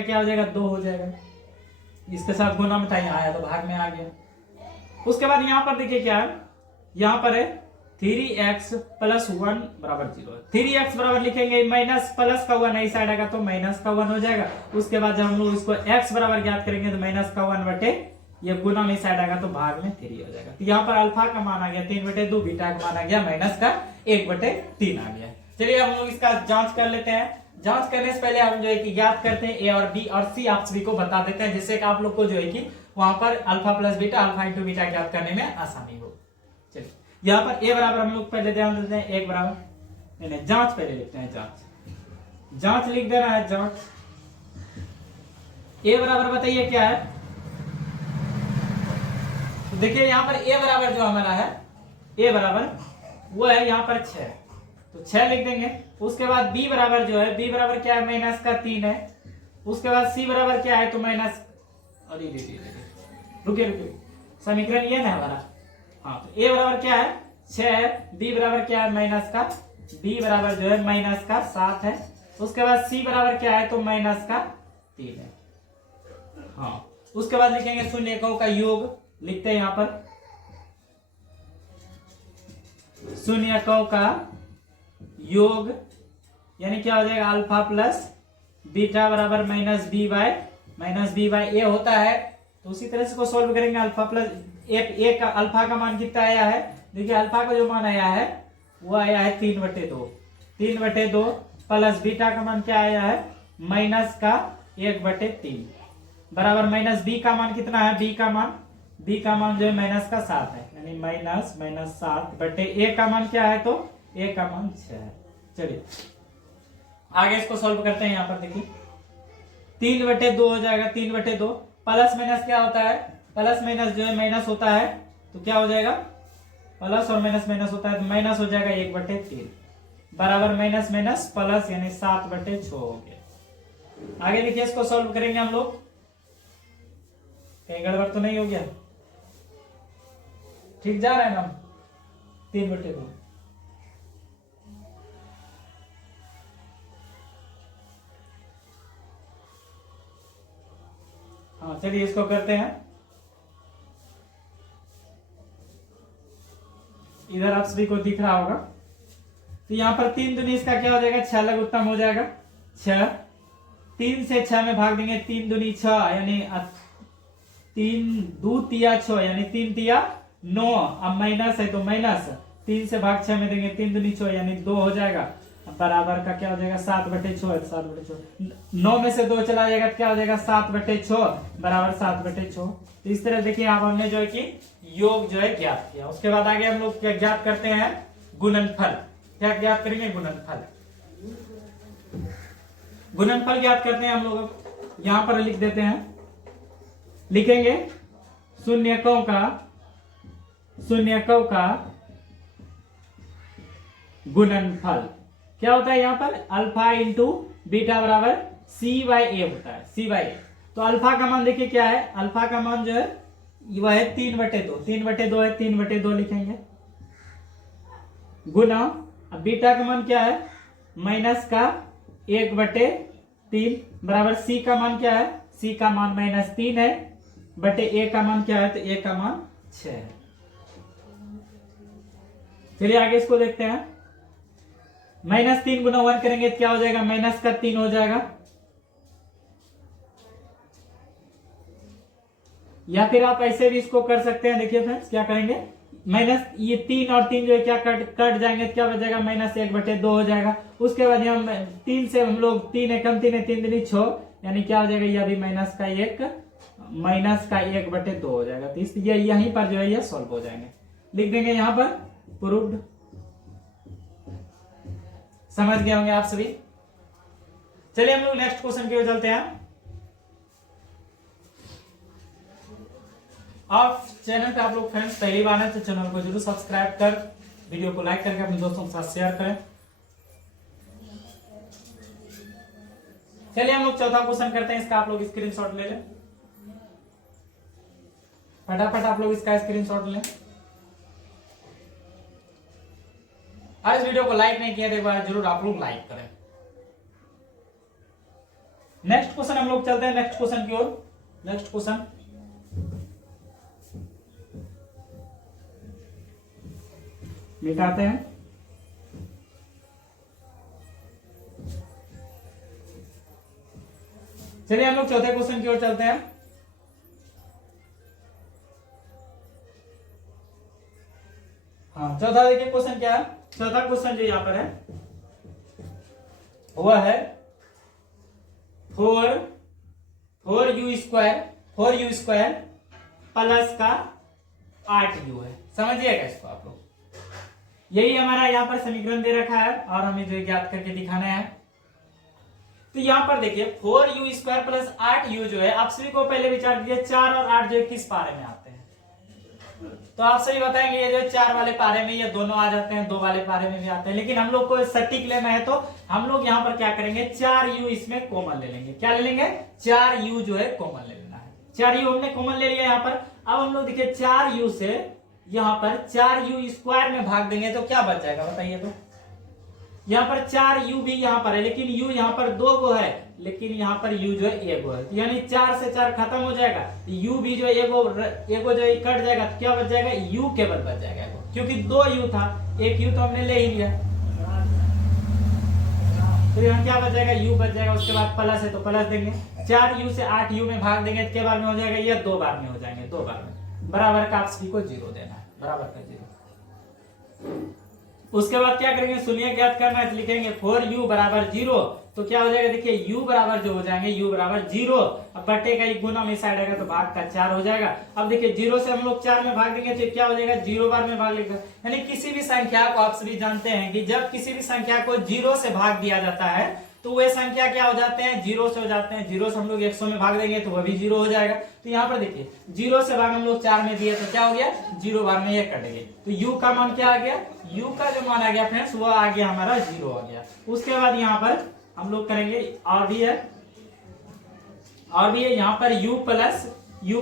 क्या हो जाएगा 2 हो जाएगा, इसके साथ गुना में था, यहाँ आया तो भाग में आ गया। उसके बाद यहाँ पर देखिए क्या है, यहाँ पर है 3x प्लस 1 बराबर 0, 3x बराबर लिखेंगे माइनस प्लस का 1 इस साइड आएगा तो माइनस का 1 हो जाएगा। उसके बाद जब हम लोग इसको x बराबर ज्ञात करेंगे तो माइनस का 1 बटे ये गुना में साइड आएगा तो भाग में 3 हो जाएगा। तो यहाँ पर अल्फा का मान आ गया 3/2, बीटा का मान आ गया माइनस का 1/3 आ गया। चलिए हम लोग इसका जांच कर लेते हैं। जांच करने से पहले हम जो है कि ज्ञात करते हैं ए और बी और सी आप सभी को बता देते हैं, जिससे कि आप लोग को जो है कि वहां पर alpha plus beta, alpha into beta ज्ञात करने में आसानी हो। चलिए यहाँ पर ए बराबर हम लोग पहले ध्यान देते हैं, 1 बराबर नहीं जांच पहले लिखते हैं, जांच लिख दे रहा है, जांच ए बराबर बताइए क्या है। तो देखिए यहाँ पर ए बराबर जो हमारा है, ए बराबर वो है यहाँ पर 6, तो 6 लिख देंगे। उसके बाद बी बराबर जो है, बी बराबर क्या है माइनस का 3 है। उसके बाद सी बराबर क्या है तो माइनस, अरे रुकिए समीकरण ये ना हमारा, हाँ तो ए बराबर क्या है 6 है, बी बराबर क्या है माइनस का, बी बराबर जो है माइनस का 7 है। उसके बाद सी बराबर क्या है तो माइनस का 3 है। हाँ उसके बाद लिखेंगे शून्यकों का योग, लिखते हैं यहाँ पर शून्यकों का योग, यानी क्या हो जाएगा अल्फा प्लस बीटा बराबर माइनस बी बाय ए होता है। तो उसी तरह से को सॉल्व करेंगे। अल्फा प्लस ए का अल्फा का मान कितना आया है, देखिए अल्फा का जो मान आया है वो आया है 3/2 प्लस बीटा का मान क्या आया है माइनस का 1/3 बराबर माइनस बी का मान कितना है, बी का मान जो है माइनस का 7 है, यानी माइनस 7 बटे ए का मान क्या है तो ए का मान 6 है। चलिए आगे इसको सॉल्व करते हैं। यहाँ पर देखिए 3/2 हो जाएगा, 3/2 प्लस माइनस क्या होता है, प्लस माइनस जो है माइनस होता है, तो क्या हो जाएगा प्लस और माइनस होता है तो माइनस हो जाएगा 1/3 बराबर माइनस प्लस यानी 7/6 हो गया। आगे देखिए इसको सॉल्व करेंगे हम लोग, कहीं गड़बड़ तो नहीं हो गया, ठीक जा रहा है ना 3/2। हाँ चलिए इसको करते हैं। इधर आप सभी को दिख रहा होगा, तो यहाँ पर 3 दूनी इसका क्या हो जाएगा 6 लघु उत्तम हो जाएगा 6, 3 से 6 में भाग देंगे, 3 दूनी 6 यानी 3 2 तिया 6 यानी 3 तिया 9, अब माइनस है तो माइनस 3 से भाग 6 में देंगे, 3 दूनी 6 यानी 2 हो जाएगा, बराबर का क्या हो जाएगा 7/6, 9 में से 2 चला जाएगा क्या हो जाएगा 7/6 बराबर 7/6। तो इस तरह देखिए आप हमने जो है कि योग जो है ज्ञात किया। उसके बाद आगे हम लोग क्या ज्ञात करते हैं गुणनफल। क्या ज्ञात करेंगे गुणनफल ज्ञात करते हैं हम लोग। यहां पर लिख देते हैं, लिखेंगे शून्यकों का गुणनफल क्या होता है, यहाँ पर अल्फा इंटू बीटा बराबर C/A होता है, C/A। तो अल्फा का मान देखिए क्या है, अल्फा का मान जो है वह है 3/2 है, 3/2 लिखेंगे गुना, अब बीटा का मान क्या है माइनस का 1/3 बराबर सी का मान क्या है, सी का मान -3 है बटे ए का मान क्या है तो ए का मान 6 है। चलिए आगे इसको देखते हैं। -3 गुना 1 करेंगे तो क्या हो जाएगा -3 हो जाएगा, या फिर आप ऐसे भी इसको कर सकते हैं। देखिए फ्रेंड्स क्या करेंगे, माइनस ये 3 और 3 जो है क्या कट जाएंगे, तो क्या बचेगा -1/2 हो जाएगा। उसके बाद हम 3 से हम लोग 3 एकम 3 है 3 दूनी 6, यानी क्या हो जाएगा, ये अभी -1/2 हो जाएगा। तो इस ये यहीं पर जो है ये सॉल्व हो जाएंगे, लिख देंगे यहाँ पर प्रूव्ड। समझ गए होंगे आप सभी। चलिए हम लोग नेक्स्ट क्वेश्चन की ओर चलते हैं। आप चैनल पे आप लोग फ्रेंड्स पहली बार है तो चैनल को जरूर सब्सक्राइब कर, वीडियो को लाइक करके अपने दोस्तों के साथ शेयर करें। चलिए हम लोग चौथा क्वेश्चन करते हैं, इसका आप लोग स्क्रीनशॉट ले लें, फटाफट आप लोग इसका स्क्रीनशॉट लें। और इस वीडियो को लाइक नहीं किया तो एक बार जरूर आप लोग लाइक करें। नेक्स्ट क्वेश्चन हम लोग चलते हैं नेक्स्ट क्वेश्चन की ओर। नेक्स्ट क्वेश्चन मिटाते हैं। चलिए हम लोग चौथे क्वेश्चन की ओर चलते हैं। हाँ चौथा देखिए क्वेश्चन क्या है। चौथा क्वेश्चन जो यहां पर है वह है 4u² प्लस का 8u है। समझिएगा इसको आप लोग, यही हमारा यहाँ पर समीकरण दे रखा है और हमें जो ज्ञात करके दिखाना है। तो यहाँ पर देखिए 4u² प्लस 8u जो है, आप सभी को पहले विचार कीजिए 4 और 8 जो है किस पारे में आते हैं, तो आप सभी बताएंगे ये जो 4 वाले पारे में ये दोनों आ जाते हैं, 2 वाले पारे में भी आते हैं। लेकिन हम लोग को सटीक लेना है तो हम लोग यहाँ पर क्या करेंगे, 4u इसमें कॉमन ले लेंगे। क्या ले लेंगे, 4u जो है कॉमन ले लेना है। 4u हमने कॉमन ले लिया यहाँ पर। अब हम लोग देखिए 4u से यहाँ पर 4u² में भाग देंगे तो क्या बच जाएगा बताइए। तो यहाँ पर 4u भी यहाँ पर है, लेकिन u यहाँ पर 2 गो है, लेकिन यहाँ पर u जो है 1 गो है, यानी 4 से 4 खत्म हो जाएगा। u भी जो है 1 गो जो है कट जाएगा, तो क्या बच जाएगा, u केवल बच जाएगा, क्योंकि 2u था, 1u तो हमने ले ही लिया। तो यहाँ क्या बच जाएगा, u बच जाएगा। उसके बाद प्लस है तो प्लस देंगे, 4u से 8u में भाग देंगे तो क्या बार में हो जाएगा, ये 2 बार में हो जाएंगे, 2 बार में। बराबर का आप सभी को 0 देना है, बराबर का 0। उसके बाद क्या करेंगे, शून्य ज्ञात करना है, लिखेंगे 4u बराबर 0, तो क्या हो जाएगा, देखिए u बराबर जो हो जाएंगे, u बराबर 0। अब बट्टे का एक गुना में साइड आएगा तो भाग का 4 हो जाएगा। अब देखिए 0 से हम लोग 4 में भाग देंगे तो क्या हो जाएगा, 0 बार में भाग लेगा। यानी किसी भी संख्या को आप सभी जानते हैं कि जब किसी भी संख्या को 0 से भाग दिया जाता है तो वे संख्या क्या हो जाते हैं, 0 से हो जाते हैं। 0 से हम लोग 100 में भाग देंगे तो वह भी 0 हो जाएगा। तो यहाँ पर देखिए 0 से भाग हम लोग 4 में दिए तो क्या हो गया, 0 बार में ये कट गए। तो u का मान क्या आ गया, u का जो मान आ गया फ्रेंड्स वो आ गया हमारा 0 आ गया। उसके बाद यहाँ पर हम लोग करेंगे और भी है यहाँ पर u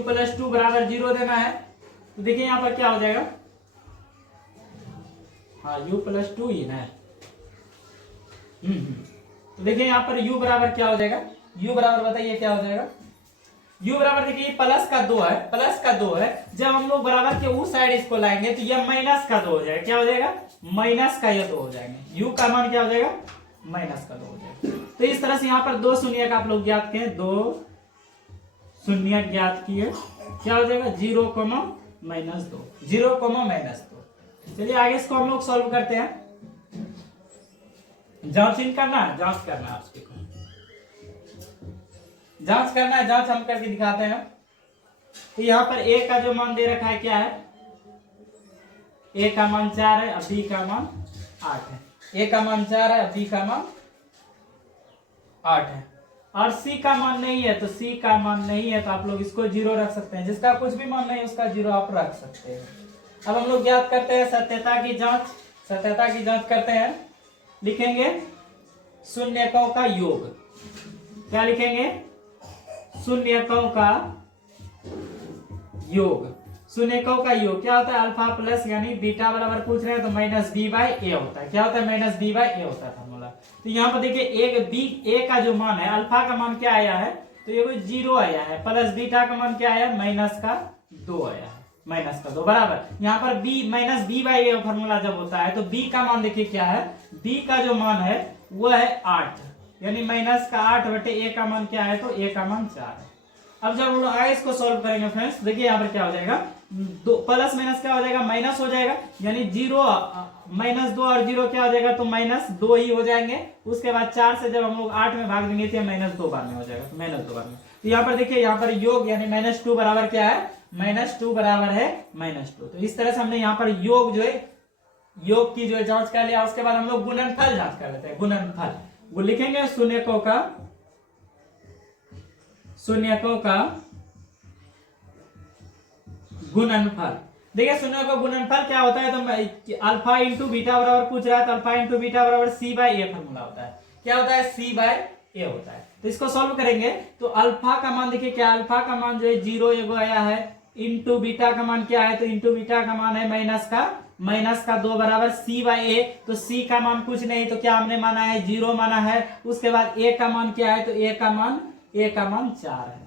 प्लस 2 बराबर 0 देना है। तो देखिए यहाँ पर क्या हो जाएगा, हाँ u प्लस 2 ही ना। तो देखिए यहाँ पर u बराबर क्या हो जाएगा, u बराबर बताइए क्या हो जाएगा। u बराबर देखिए प्लस का 2 है, प्लस का 2 है। जब हम लोग बराबर के उस साइड इसको लाएंगे तो यह माइनस का 2 हो जाएगा। क्या हो जाएगा, माइनस का ये 2 हो जाएंगे। u का मान क्या हो जाएगा, माइनस का 2 हो जाएगा। तो इस तरह से यहाँ पर 2 शून्य का आप लोग ज्ञात किए, 2 शून्य ज्ञात किए, क्या हो जाएगा 0, -2, 0, -2। चलिए आगे इसको हम लोग सॉल्व करते हैं। जांच इन करना है, जांच करना है, आप सभी को जांच करना है, जांच हम करके दिखाते हैं। तो यहाँ पर a का जो मान दे रखा है क्या है, a का मान 4 है, अब b का मान 8 है। a का मान 4 है, अब b का मान 8 है, और c का मान नहीं है। तो c का मान नहीं है तो आप लोग इसको 0 रख सकते हैं। जिसका कुछ भी मान नहीं उसका 0 आप रख सकते हैं। अब हम लोग ज्ञात करते हैं सत्यता की जांच करते हैं। लिखेंगे शून्यकों का योग। क्या लिखेंगे, शून्यकों का योग। शून्यकों का योग क्या होता है, अल्फा प्लस यानी बीटा बराबर पूछ रहे हैं तो -b/a होता है। क्या होता है, -b/a होता है फॉर्मूला। तो यहाँ पर देखिए एक a का जो मान है, अल्फा का मान क्या आया है, तो ये 0 आया है, प्लस बीटा का मान क्या आया, -2 आया है, -2 बराबर। यहाँ पर -b/a फॉर्मूला जब होता है तो b का मान देखिए क्या है, b का जो मान है वो है 8, यानी -8/a का मान क्या है, तो a का मान 4 है। अब जब हम लोग आगे इसको सॉल्व करेंगे फ्रेंड्स, देखिए यहाँ पर क्या हो जाएगा, दो प्लस माइनस क्या हो जाएगा, माइनस हो जाएगा, यानी 0 -2 और 0 क्या हो जाएगा, तो -2 ही हो जाएंगे। उसके बाद 4 से जब हम लोग 8 में भाग देंगे तो -2 बार में हो जाएगा, तो -2 बार में। तो यहाँ पर देखिए, यहाँ पर योग यानी -2 बराबर क्या है, -2 बराबर है -2। तो इस तरह से हमने यहाँ पर योग जो है, योग की जो है जांच कर लिया। उसके बाद हम लोग गुणनफल जांच कर लेते हैं। गुणनफल वो लिखेंगे शून्यकों का गुणनफल। देखिए शून्य का गुणनफल क्या होता है, तो अल्फा इंटू बीटा बराबर पूछ रहा है, तो अल्फा इंटू बीटा बराबर सी बाई ए फॉर्मूला होता है। क्या होता है, सी बाई ए होता है। तो इसको सॉल्व करेंगे तो अल्फा का मान देखिए क्या, अल्फा का मान जो है 0 एगो आया है, इंटू बीटा का मान क्या है, तो इंटू बीटा का मान है माइनस का 2 बराबर सी बाई ए। तो सी का मान कुछ नहीं, तो क्या हमने माना है, 0 माना है। उसके बाद ए का मान क्या है, तो ए का मान 4 है।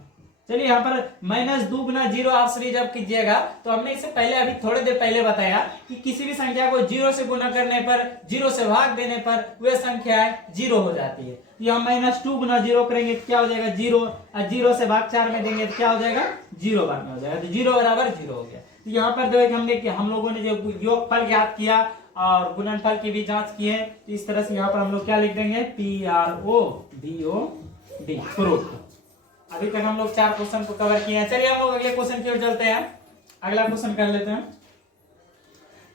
चलिए यहाँ पर -2 गुना 0 आप सभी जब कीजिएगा, तो हमने इससे पहले अभी थोड़ी देर पहले बताया कि किसी भी संख्या को 0 से गुना करने पर, 0 से भाग देने पर वह संख्या 0 हो जाती है। तो यहाँ -2 गुना 0 करेंगे तो क्या हो जाएगा, 0, और 0 से भाग 4 में देंगे तो क्या हो जाएगा, 0 बार में हो जाएगा। तो 0 बराबर 0 हो गया। तो यहाँ पर जो हम लोगों ने जो योगफल ज्ञात किया और गुणनफल की भी जांच की है, तो इस तरह से यहाँ पर हम लोग क्या लिख देंगे, PRODOD प्रूफ। अभी तक हम लोग 4 क्वेश्चन को कवर किए हैं। चलिए हम लोग अगले क्वेश्चन की ओर चलते हैं। अगला क्वेश्चन कर लेते हैं।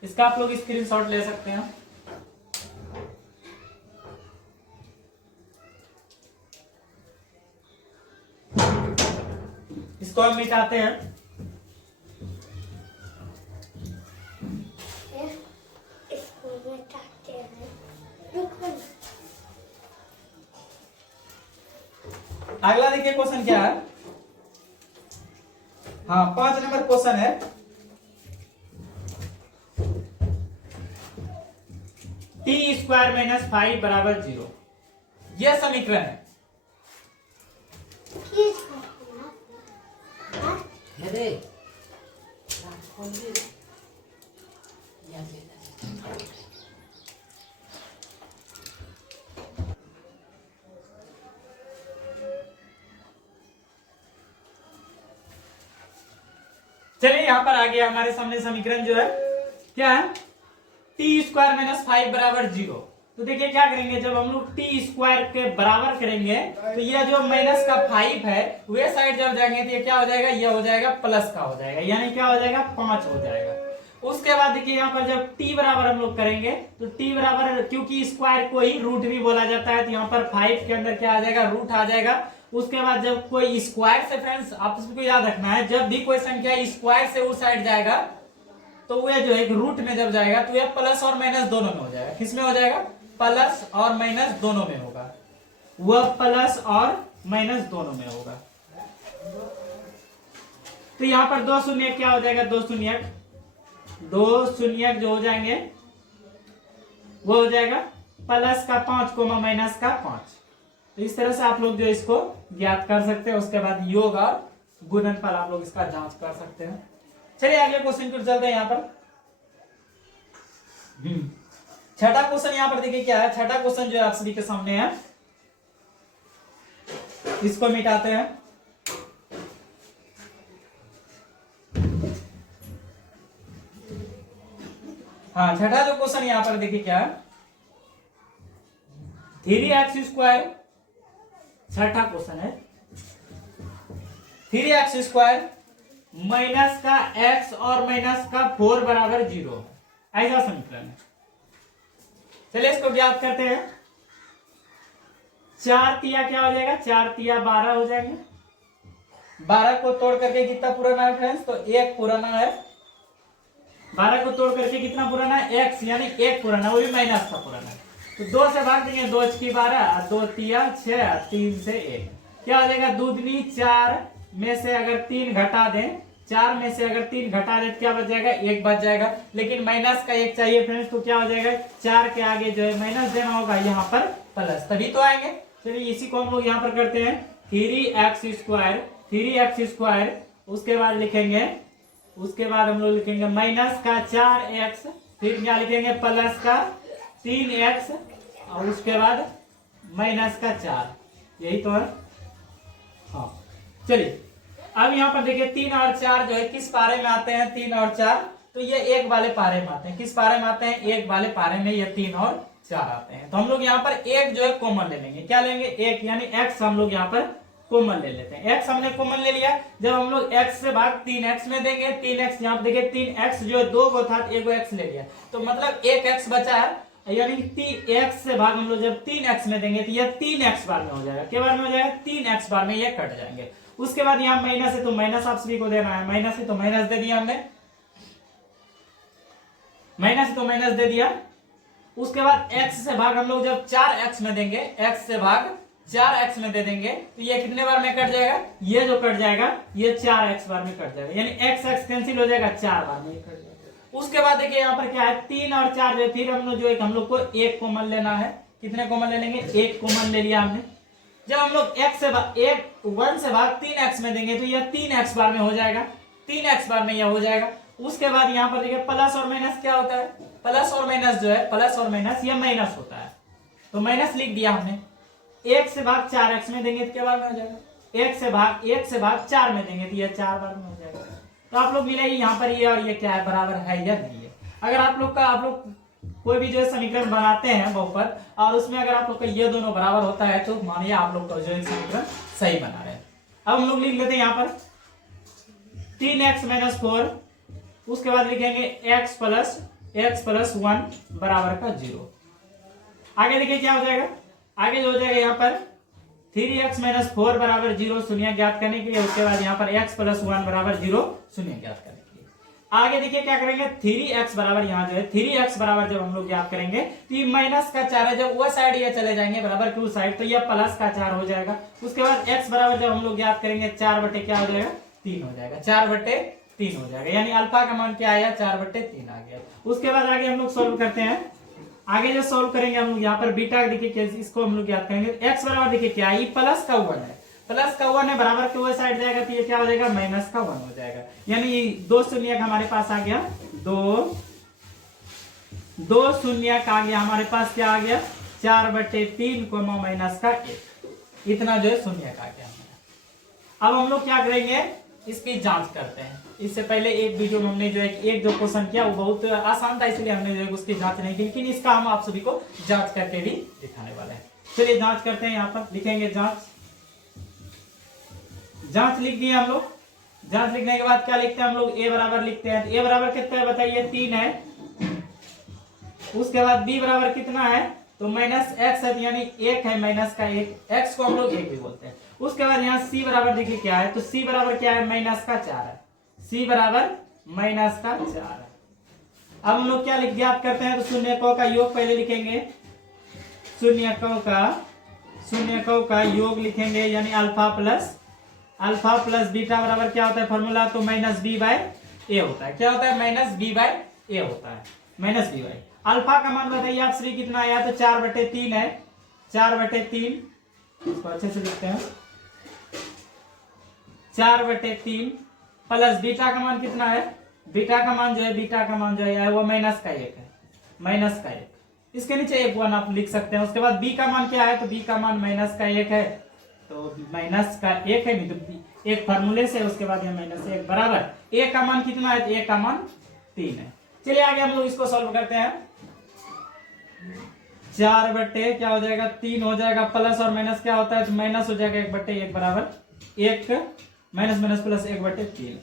इसका आप लोग स्क्रीनशॉट ले सकते हैं। इसको हम मिटाते हैं। अगला देखिए क्वेश्चन क्या है। हाँ 5 नंबर क्वेश्चन है। t² - 5 बराबर 0, यह समीकरण है। चलिए यहाँ पर आ गया हमारे सामने समीकरण जो है, क्या है, t² - 5 बराबर 0। तो देखिए क्या करेंगे, जब हम लोग t² के बराबर करेंगे तो ये जो -5 है वे साइड जब जाएंगे तो ये क्या हो जाएगा, ये हो जाएगा प्लस का हो जाएगा, यानी क्या हो जाएगा, 5 हो जाएगा। उसके बाद देखिए यहाँ पर जब t बराबर हम लोग करेंगे तो t बराबर, क्योंकि स्क्वायर को ही रूट भी बोला जाता है, तो यहाँ पर 5 के अंदर क्या आ जाएगा, रूट आ जाएगा। उसके बाद जब कोई स्क्वायर से, फ्रेंड्स आप इसको याद रखना है, जब भी कोई संख्या स्क्वायर से उस साइड जाएगा तो वह जो एक रूट में जब जाएगा तो यह प्लस और माइनस दोनों में हो जाएगा। किसमें हो जाएगा, प्लस और माइनस दोनों में होगा, वह प्लस और माइनस दोनों में होगा। तो यहाँ पर 2 शून्य क्या हो जाएगा, 2 शून्य जो हो जाएंगे वो हो जाएगा प्लस का 5 माइनस का 5। तो इस तरह से आप लोग जो इसको ज्ञात कर सकते हैं। उसके बाद योग और गुणनफल आप लोग इसका जांच कर सकते हैं। चलिए अगले क्वेश्चन को चलते हैं। यहाँ पर छठा क्वेश्चन यहाँ पर देखिए क्या है। छठा क्वेश्चन जो है आप सभी के सामने है, इसको मिटाते हैं। हाँ छठा जो क्वेश्चन यहाँ पर देखिए क्या है, 3x², छठा क्वेश्चन है, 3x² माइनस का x और माइनस का 4 बराबर 0, ऐसा समीकरण है। चलिए इसको ज्ञात करते हैं। 4 तिया क्या हो जाएगा, 4 तिया 12 हो जाएंगे। 12 को तोड़ करके कितना पुराना है फ्रेंड्स, तो 1 पुराना है। 12 को तोड़ करके कितना पुराना है, x, यानी 1 पुराना, वो भी माइनस का पुराना है। तो 2 से भाग देंगे, 2 × 12, 2 तिया 6, 3 से 1 क्या हो जाएगा, दूधनी 4 में से अगर 3 घटा दें, 4 में से अगर 3 घटा दें तो क्या बच जाएगा, 1 बच जाएगा। लेकिन माइनस का 1 चाहिए फ्रेंड्स, तो क्या हो जाएगा, 4 के आगे जो है माइनस देना होगा, यहाँ पर प्लस, तभी तो आएंगे। चलिए इसी को हम लोग यहाँ पर करते हैं, 3x²। उसके बाद लिखेंगे, उसके बाद हम लोग लिखेंगे माइनस का 4x, फिर क्या लिखेंगे, प्लस का 3x, और उसके बाद माइनस का 4, यही तो है। हाँ चलिए अब यहाँ पर देखिए 3 और 4 जो है किस पारे में आते हैं, 3 और 4, तो ये एक वाले पारे में आते हैं। किस पारे में आते हैं, एक वाले पारे में ये 3 और 4 आते हैं। तो हम लोग यहाँ पर एक जो है कॉमन ले लेंगे, क्या लेंगे, एक, यानी x हम लोग यहाँ पर कॉमन ले लेते हैं। x हमने कॉमन ले लिया, जब हम लोग x से भाग 3x में देंगे, 3x यहाँ पे देखिए 3x जो है 2 को था, एक x ले लिया, तो मतलब 1x बचा है, यानी कि x से भाग हम लोग जब 3x में देंगे तो यह 3x बार में हो जाएगा। क्या बार में हो जाएगा, 3x बार में ये कट जाएंगे। उसके बाद यहाँ माइनस है तो माइनस आप सभी को देना है, माइनस है तो माइनस दे दिया हमने, माइनस तो माइनस दे दिया। उसके बाद x से भाग हम लोग जब 4x में देंगे, x से भाग 4x में दे देंगे तो ये कितने बार में कट जाएगा, ये जो कट जाएगा ये 4x बार में कट जाएगा, यानी x कैंसिल हो जाएगा, 4 बार में कट जाएगा। उसके बाद देखिए यहाँ पर क्या है, 3 और 4 जो फिर हम लोग को एक कॉमन लेना है। कितने कॉमन ले लेंगे, एक कॉमन ले लिया हमने। जब हम लोग 1 से भाग 3x में देंगे तो यह 3x बार में हो जाएगा, 3x बार में यह हो जाएगा। उसके बाद यहाँ पर देखिए प्लस और माइनस क्या होता है, प्लस और माइनस जो है, प्लस और माइनस ये माइनस होता है, तो माइनस लिख दिया हमने। 1 से भाग 4x में देंगे तो क्या बार में हो जाएगा, 1 से भाग 4 में देंगे तो ये 4 बार में हो जाएगा। तो आप लोग मिलाइए यहाँ पर ये और ये क्या है, बराबर है या नहीं है। अगर आप लोग कोई भी जो है समीकरण बनाते हैं बहुपद और उसमें अगर आप लोग का ये दोनों बराबर होता है तो मानिए आप लोग का जो है समीकरण सही बना रहे हैं। अब हम लोग लिख लेते हैं यहाँ पर 3x - 4, उसके बाद लिखेंगे x प्लस 1 बराबर का 0। आगे देखिए क्या हो जाएगा, आगे जो हो जाएगा यहाँ पर 3x - 4 बराबर 0 शून्य ज्ञात करने के लिए। उसके बाद यहाँ पर x प्लस 1 बराबर 0 शून्य ज्ञात करने के लिए। आगे देखिए क्या करेंगे, 3x बराबर यहाँ जो है 3x बराबर जब हम लोग ज्ञात करेंगे तो ये माइनस का 4 है, जब वो साइड ये चले जाएंगे बराबर की उस साइड तो ये प्लस का 4 हो जाएगा। उसके बाद x बराबर जब हम लोग ज्ञात करेंगे 4 बटे क्या हो जाएगा, 3 हो जाएगा, 4 बटे 3 हो जाएगा, यानी अल्फा का मान क्या आया, 4 बटे 3 आ गया। उसके बाद आगे हम लोग सोल्व करते हैं। आगे जो सोल्व करेंगे हम लोग यहाँ पर बीटा देखिए इसको हम लोग याद करेंगे। x बराबर देखिए क्या है, प्लस का 1 है, प्लस का 1 है, बराबर के वो साइड जाएगा तो ये क्या हो जाएगा, माइनस का 1 हो जाएगा। यानी 2 शून्य का हमारे पास आ गया, 2 शून्य का आ गया हमारे पास, क्या आ गया, 4 बटे 3 माइनस का 1, इतना जो है शून्य का आ गया हमारा। अब हम लोग क्या करेंगे, इसकी जांच करते हैं। इससे पहले एक वीडियो में हमने जो है एक जो क्वेश्चन किया वो बहुत आसान था, इसलिए हमने जो है उसकी जांच नहीं की, लेकिन इसका हम आप सभी को जांच करके भी दिखाने वाले हैं। चलिए जांच करते हैं। यहाँ पर लिखेंगे जांच लिख दिए हम लोग। जांच लिखने के बाद क्या लिखते हैं हम लोग, a बराबर लिखते हैं। a बराबर कितना है बताइए, 3 है। उसके बाद b बराबर कितना है, तो माइनस x है, यानी 1 है, माइनस का 1, x को हम लोग 1 भी बोलते हैं। उसके बाद यहाँ c बराबर देखिए क्या है, तो c बराबर क्या है, माइनस का 4 है, c बराबर माइनस का 4 है। अब हम लोग क्या लिख दिया, आप करते हैं तो शून्यकों का योग पहले लिखेंगे, शून्यकों का योग लिखेंगे, यानी अल्फा प्लस बीटा बराबर क्या होता है फॉर्मूला, तो माइनस बी बाय ए होता है। क्या होता है, माइनस बी बाय ए होता है, माइनस बी बाय। अल्फा का मान बताइए आप श्री कितना आया, तो 4 बटे 3 है, 4 बटे 3, इसको अच्छे से लिखते हैं, 4 बटे 3 प्लस बीटा का मान कितना है, बीटा का मान जो है वो माइनस का 1 है, माइनस का 1, इसके नीचे 1 आप लिख सकते हैं। उसके बाद बी का मान क्या है, तो बी का मान माइनस का 1 है, तो माइनस का 1 है, नहीं तो एक फार्मूले से, उसके बाद ये माइनस 1 बराबर ए का मान कितना है, तो ए का मान 3 है। चलिए आगे हम लोग इसको सॉल्व करते हैं। 4 बटे क्या हो जाएगा, 3 हो जाएगा, प्लस और माइनस क्या होता है, तो माइनस हो जाएगा 1 बटे 1 बराबर 1, माइनस माइनस प्लस 1 बटे 3।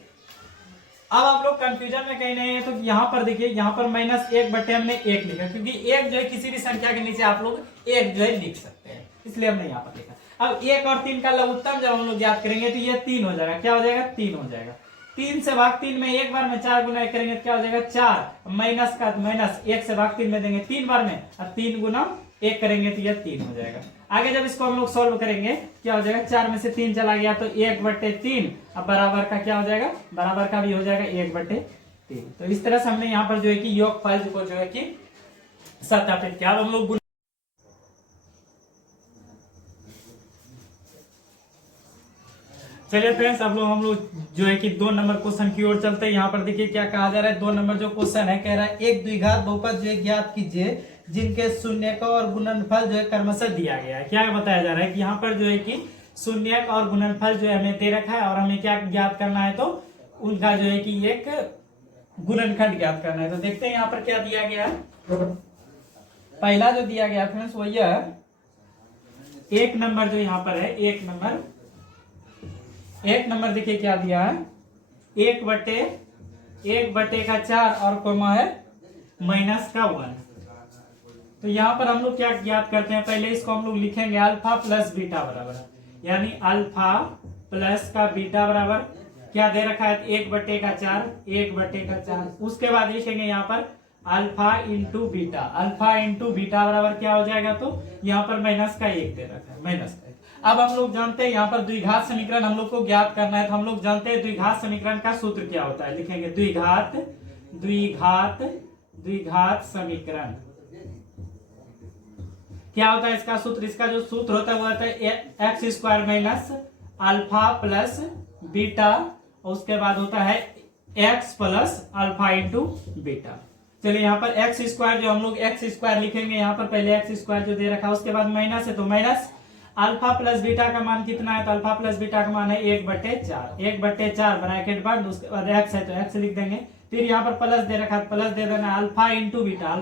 अब आप लोग कंफ्यूजन में कहीं नहीं है, तो यहाँ पर देखिए, यहाँ पर माइनस 1 बटे हमने 1 लिखा, क्योंकि 1 जो है किसी भी संख्या के नीचे आप लोग 1 जो है लिख सकते हैं, इसलिए हमने यहाँ पर लिखा। अब 1 और 3 का लघुत्तम जब हम लोग याद करेंगे तो ये 3 हो जाएगा, क्या हो जाएगा, 3 हो जाएगा। 3 से भाग 3 में एक बार में 4 गुना 1 करेंगे तो क्या हो जाएगा, 4, माइनस का माइनस 1 से भाग 3 में देंगे 3 बार में, और 3 गुना 1 करेंगे तो यह 3 हो जाएगा। आगे जब इसको हम लोग सॉल्व करेंगे क्या हो जाएगा, 4 में से 3 चला गया तो 1 बटे 3, अब बराबर का क्या हो जाएगा, बराबर का भी हो जाएगा 1 बटे 3। तो इस तरह से हमने यहाँ पर जो है कि योगफल को जो है कि सत्यापित किया। अब हम लोग चलिए फ्रेंड्स, अब लोग हम लोग जो है कि 2 नंबर क्वेश्चन की ओर चलते हैं। यहाँ पर देखिए क्या कहा जा रहा है, 2 नंबर जो क्वेश्चन है कह रहा है एक द्विघात बहुपद जो है ज्ञात कीजिए जिनके शून्यकों और गुणनफल जो है क्रमशः दिया गया है। क्या बताया जा रहा है कि यहाँ पर जो है कि शून्यक और गुणनफल जो है हमें दे रखा है, और हमें क्या ज्ञात करना है, तो उनका जो है कि एक गुणनखंड ज्ञात करना है। तो देखते हैं यहाँ पर क्या दिया गया है। पहला जो दिया गया फ्रेंड्स वो यह एक नंबर जो यहाँ पर है, एक नंबर देखिए क्या दिया है, 1/4 और कोमा है -1। तो यहाँ पर हम लोग क्या ज्ञात करते हैं, पहले इसको हम लोग लिखेंगे अल्फा प्लस बीटा बराबर, यानी अल्फा प्लस का बीटा बराबर क्या दे रखा है, 1/4। उसके बाद लिखेंगे यहाँ पर अल्फा इंटू बीटा बराबर क्या हो जाएगा, तो यहाँ पर -1 दे रखा है, -1। अब हम लोग जानते हैं यहाँ पर द्विघात समीकरण हम लोग को ज्ञात करना है, तो हम लोग जानते हैं द्विघात समीकरण का सूत्र क्या होता है, लिखेंगे द्विघात समीकरण क्या होता है इसका सूत्र। इसका जो सूत्र होता है वो होता है x² minus alpha plus beta, उसके बाद होता है x plus alpha into beta. चलिए यहाँ पर x² जो हम लोग x² लिखेंगे, यहाँ पर पहले x² जो दे रखा है, उसके बाद माइनस है तो माइनस अल्फा प्लस बीटा का मान कितना है, तो अल्फा प्लस बीटा का मान है 1/4 ब्रैकेट बंद, उसके बाद x है तो x लिख देंगे। फिर यहाँ पर प्लस दे रखा है, प्लस दे देना अल्फा इंटू बीटा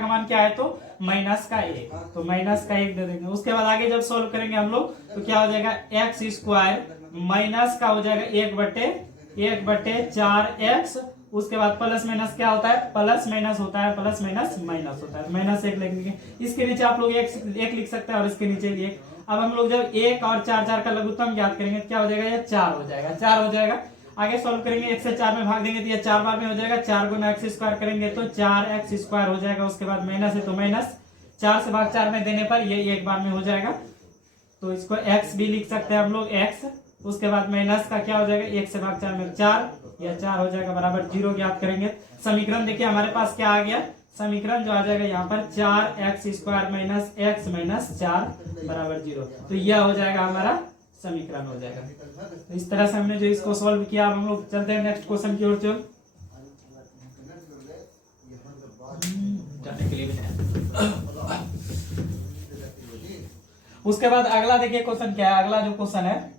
का मान क्या है, तो -1, तो -1 दे देंगे। उसके बाद आगे जब सोल्व करेंगे हम लोग तो क्या हो जाएगा, x² माइनस का हो जाएगा 1/4x, उसके बाद प्लस माइनस क्या होता है, प्लस माइनस होता है, प्लस माइनस माइनस होता है, -1 लिख देंगे। इसके नीचे आप लोग एक लिख सकते हैं और इसके नीचे भी 1। अब हम लोग जब 1 और 4 का लघुत्तम ज्ञात करेंगे क्या हो जाएगा, ये 4 हो जाएगा। आगे सॉल्व करेंगे, 1 से 4 में भाग देंगे तो ये 4 बार में हो जाएगा, 4 गुना x² करेंगे तो 4x² हो जाएगा। उसके बाद माइनस है तो माइनस 4 से भाग 4 में देने पर ये 1 बार में हो जाएगा, तो इसको x भी लिख सकते हैं हम लोग x। उसके बाद माइनस का क्या हो जाएगा, 1 से भाग 4 में 4, या 4 हो जाएगा बराबर 0 ज्ञात करेंगे। समीकरण देखिए हमारे पास क्या आ गया, समीकरण जो आ जाएगा यहाँ पर 4x² माइनस x माइनस 4 बराबर 0, तो यह हो जाएगा हमारा समीकरण हो जाएगा। तो इस तरह से हमने जो इसको सॉल्व किया। अब हम लोग चलते हैं नेक्स्ट क्वेश्चन की ओर। जाने के लिए भी उसके बाद अगला देखिए क्वेश्चन क्या है, अगला जो क्वेश्चन है,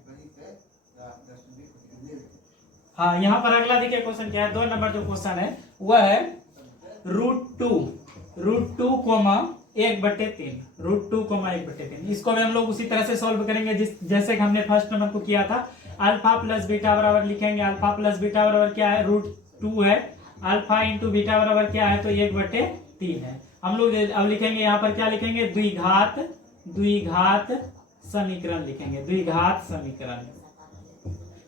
हाँ यहाँ पर अगला देखिए क्वेश्चन क्या है, 2 नंबर जो क्वेश्चन है वह है √2 कोमा 1/3, √2 कोमा 1/3। इसको भी हम लोग उसी तरह से सॉल्व करेंगे जैसे कि हमने फर्स्ट नंबर को किया था। अल्फा प्लस बीटा बराबर लिखेंगे, अल्फा प्लस बीटा बराबर क्या है, √2 है, अल्फा इंटू बीटा बराबर क्या है, तो 1/3 है। हम लोग अब लिखेंगे यहाँ पर क्या लिखेंगे, द्विघात समीकरण लिखेंगे। द्विघात समीकरण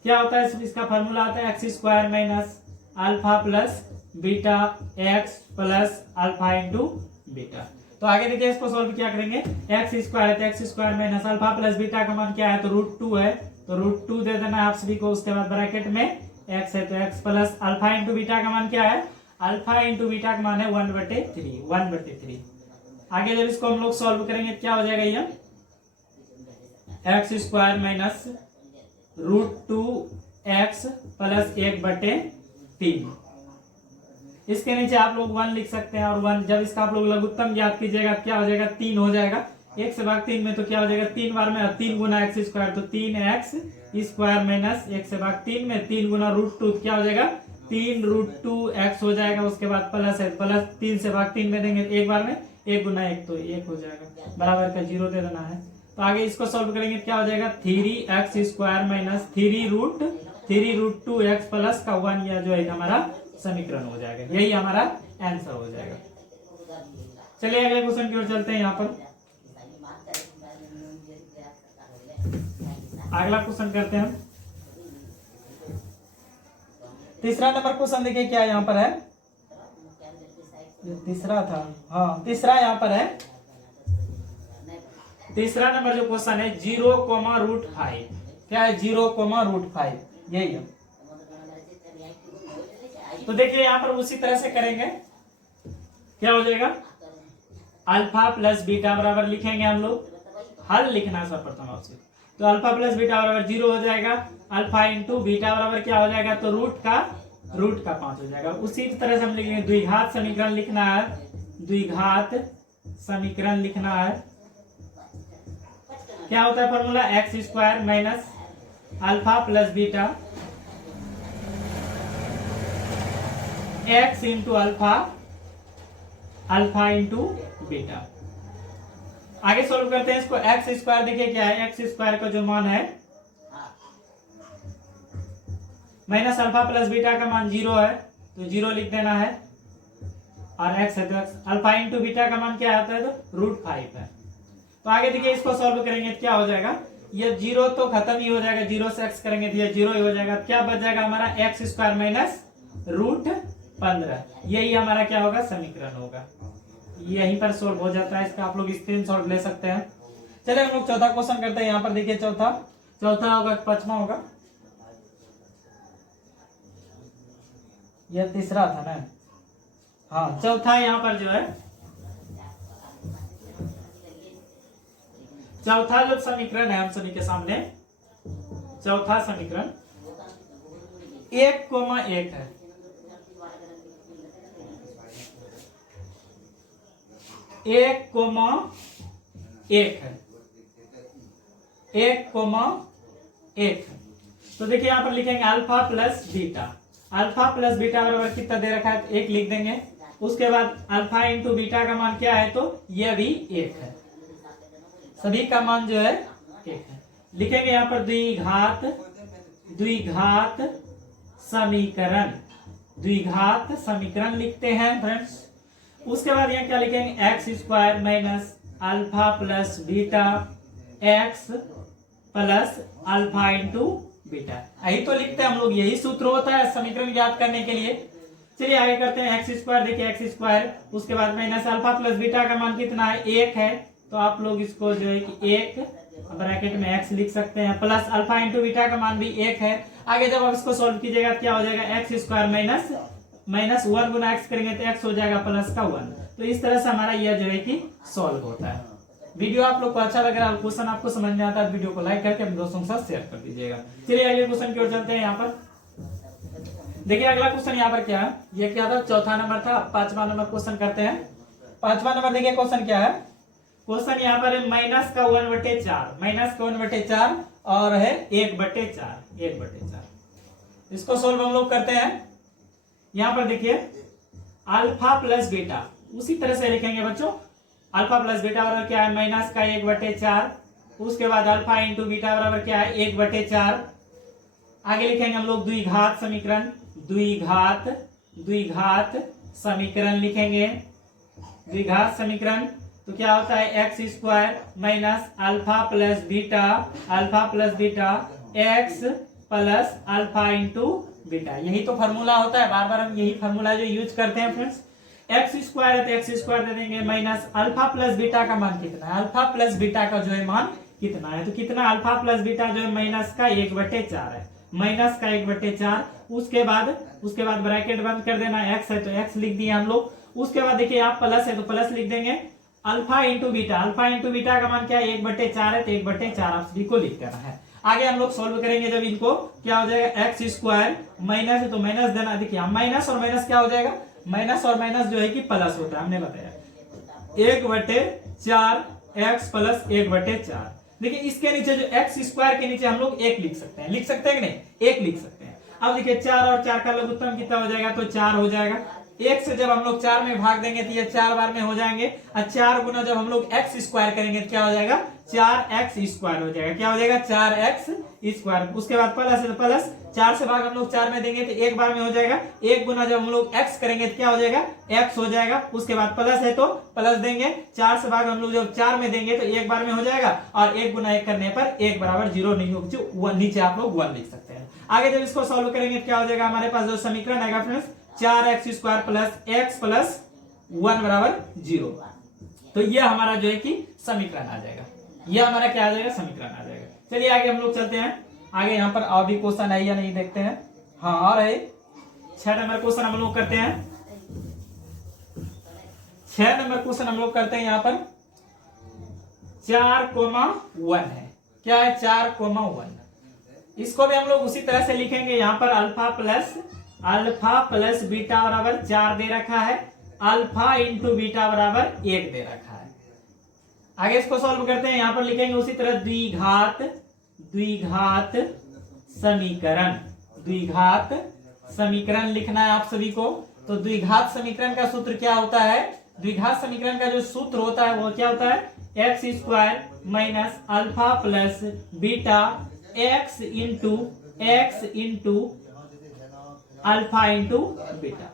क्या होता है, इसका फॉर्मूला आता है x² minus alpha plus beta x plus alpha into beta. तो आगे देखिए इसको सॉल्व क्या करेंगे, x² है तो x² minus alpha plus beta का मान क्या है, तो √2 है, तो √2 दे देना है आप सभी को। उसके बाद ब्रैकेट में x है तो x plus alpha into beta का मान क्या है, अल्फा इंटू बीटा का मान है 1/3। आगे जब इसको हम लोग सॉल्व करेंगे क्या हो जाएगा, ये x² माइनस √2x प्लस 1/3। इसके नीचे आप लोग 1 लिख सकते हैं, और 1 जब इसका आप लोग लघुत्तम ज्ञात कीजिएगा क्या हो जाएगा, 3 हो जाएगा। 1 से भाग 3 में तो क्या हो जाएगा, 3 बार में 3 गुना x² तो 3x² माइनस 1 से भाग 3 में 3 गुना √2 क्या हो जाएगा, 3√2x हो जाएगा। उसके बाद प्लस है, प्लस 3 से भाग 3 में देंगे एक बार में, 1 गुना 1 तो 1 हो जाएगा, बराबर का 0 दे देना है। तो आगे इसको सॉल्व करेंगे क्या हो जाएगा, 3x² माइनस 3√2x प्लस का 1, या जो है हमारा समीकरण हो जाएगा, यही हमारा आंसर हो जाएगा। चलिए अगले क्वेश्चन की ओर चलते हैं। यहाँ पर अगला क्वेश्चन करते हैं हम। तीसरा नंबर क्वेश्चन देखिए क्या यहाँ पर है, तीसरा था, हाँ तीसरा यहाँ पर है। तीसरा नंबर जो क्वेश्चन है 0,√5, क्या है 0,√5, यही है। तो देखिए यहाँ पर उसी तरह से करेंगे, क्या हो जाएगा, अल्फा प्लस बीटा बराबर लिखेंगे हम लोग, हल लिखना है सर्वप्रथम आपसे। तो अल्फा प्लस बीटा बराबर 0 हो जाएगा, अल्फा इंटू बीटा बराबर क्या हो जाएगा, तो रूट का 5 हो जाएगा। उसी तरह से हम लिखेंगे द्विघात समीकरण लिखना है, द्विघात समीकरण लिखना है। क्या होता है formula, x square minus alpha plus beta x into alpha, alpha into beta. आगे सोल्व करते हैं इसको। एक्स स्क्वायर देखिए क्या है, एक्स स्क्वायर का जो मान है माइनस अल्फा प्लस बीटा का मान 0 है तो 0 लिख देना है, और एक्स है तो एक्स। अल्फा इंटू बीटा का मान क्या आता है तो √5 है। तो आगे देखिए इसको सॉल्व करेंगे तो क्या हो जाएगा, ये 0 तो खत्म ही हो जाएगा, 0 से x करेंगे तो ये 0 ही हो जाएगा। क्या बच जाएगा हमारा, एक्स स्क्वायर माइनस √15। यही हमारा क्या होगा, समीकरण होगा। यहीं पर सोल्व हो जाता है इसका, आप लोग स्क्रीनशॉट ले सकते हैं। चलिए हम लोग चौथा क्वेश्चन करते हैं। यहाँ पर देखिए चौथा होगा, पांचवा होगा, यह तीसरा था ना, हाँ चौथा। यहाँ पर जो है चौथा जो समीकरण है हम सभी के सामने, चौथा समीकरण 1,1 है। 1,1 है, 1,1। तो देखिए यहाँ पर लिखेंगे alpha plus beta. Alpha plus beta बराबर कितना दे रखा है, 1 लिख देंगे। उसके बाद अल्फा इंटू बीटा का मान क्या है, तो यह भी 1 है। सभी का मान जो है 1 है। लिखेंगे यहाँ पर द्विघात समीकरण, द्विघात समीकरण लिखते हैं फ्रेंड्स। उसके बाद यहाँ क्या लिखेंगे, x square minus alpha plus beta x plus alpha into beta. यही तो लिखते हैं हम लोग, यही सूत्र होता है समीकरण ज्ञात करने के लिए। चलिए आगे करते हैं। एक्स स्क्वायर देखिए, एक्स स्क्वायर, उसके बाद माइनस अल्फा प्लस बीटा का मान कितना है, 1 है। तो आप लोग इसको जो है कि 1 ब्रैकेट में x लिख सकते हैं, प्लस अल्फा इंटू बीटा का मान भी 1 है। आगे जब आप इसको सोल्व कीजिएगा क्या हो जाएगा, एक्स स्क्वायर माइनस 1 गुना x करेंगे तो x हो जाएगा प्लस का 1। तो इस तरह से हमारा यह जो है कि सॉल्व होता है। वीडियो आप लोग को अच्छा लग रहा है, क्वेश्चन आपको समझ में आता है, वीडियो को लाइक करके अपने दोस्तों के साथ शेयर कर दीजिएगा। चलिए अगले क्वेश्चन की ओर चलते हैं। यहाँ पर देखिए अगला क्वेश्चन यहाँ पर क्या है, ये क्या था, चौथा नंबर था। पांचवा नंबर क्वेश्चन करते हैं। पांचवा नंबर देखिए क्वेश्चन क्या है, क्वेश्चन यहाँ पर है माइनस का 1/4, माइनस का 1/4 और है 1/4। इसको सोल्व हम लोग करते हैं। यहाँ पर देखिए अल्फा प्लस बीटा उसी तरह से लिखेंगे बच्चों। अल्फा प्लस बीटा बराबर क्या है, माइनस का 1/4। उसके बाद अल्फा इंटू बीटा बराबर क्या है, 1/4। आगे लिखेंगे हम लोग द्विघात समीकरण, द्विघात समीकरण लिखेंगे। द्विघात समीकरण तो क्या होता है, x square minus alpha plus beta x plus alpha into beta. यही तो फॉर्मूला होता है, बार बार हम यही फॉर्मूला जो यूज करते हैं फ्रेंड्स। एक्स स्क्वायर है तो एक्स स्क्वायर दे देंगे, माइनस अल्फा प्लस बीटा का मान कितना है, अल्फा प्लस बीटा का जो है मान कितना है, तो कितना अल्फा प्लस बीटा जो है माइनस का 1/4 है, माइनस का 1/4। उसके बाद ब्रैकेट बंद कर देना, एक्स है तो एक्स लिख दिए हम लोग। उसके बाद देखिए आप प्लस है तो प्लस लिख देंगे। अल्फा इंटू बीटा का मान क्या है, 1/4 है तो 1/4 आप सभी को लिख देना है। आगे हम लोग सॉल्व करेंगे जब इनको, क्या हो जाएगा, एक्स स्क्वायर माइनस है तो माइनस देना। देखिए माइनस और माइनस क्या हो जाएगा, माइनस और माइनस जो है कि प्लस होता है, हमने बताया 1/4 एक्स प्लस 1/4। देखिए इसके नीचे जो एक्स स्क्वायर के नीचे हम लोग 1 लिख सकते हैं, लिख सकते हैं कि नहीं, 1 लिख सकते हैं। अब देखिए 4 और 4 का लघुत्तम कितना हो जाएगा, तो 4 हो जाएगा। 1 से जब हम लोग 4 में भाग देंगे तो ये 4 बार में हो जाएंगे, और 4 गुना जब हम लोग एक्स स्क्वायर करेंगे तो क्या हो जाएगा, 4x स्क्वायर हो जाएगा। क्या हो जाएगा, 4x स्क्वायर। उसके बाद प्लस है तो प्लस, 4 से भाग हम लोग 4 में देंगे तो 1 बार में हो जाएगा। 1 गुना जब हम लोग x करेंगे तो क्या हो जाएगा, x हो जाएगा। उसके बाद प्लस है तो प्लस देंगे, 4 से भाग हम लोग जब 4 में देंगे तो 1 बार में हो जाएगा, और 1 गुना 1 करने पर 1 बराबर 0 नहीं होगा, नीचे आप लोग 1 लिख सकते हैं। आगे जब इसको सॉल्व करेंगे तो क्या हो जाएगा, हमारे पास जो समीकरण आएगा friends, 4x square plus x plus 1 बराबर 0। तो यह हमारा जो है कि समीकरण आ जाएगा, यह हमारा क्या आ जाएगा, समीकरण आ जाएगा। चलिए आगे हम लोग चलते हैं। आगे यहाँ पर और भी क्वेश्चन है या नहीं देखते हैं। हाँ और है 6 नंबर क्वेश्चन हम लोग करते हैं। 6 नंबर क्वेश्चन हम लोग करते हैं। यहाँ पर 4,1 है, क्या है 4,1। इसको भी हम लोग उसी तरह से लिखेंगे। यहाँ पर अल्फा प्लस बीटा बराबर 4 दे रखा है, अल्फा इंटू बीटा बराबर 1 दे रखा है। आगे इसको सॉल्व करते हैं। यहाँ पर लिखेंगे उसी तरह द्विघात समीकरण। द्विघात समीकरण लिखना है आप सभी को। तो द्विघात समीकरण का सूत्र क्या होता है? द्विघात समीकरण का जो सूत्र होता है वो क्या होता है? X square minus alpha plus beta x into alpha into beta,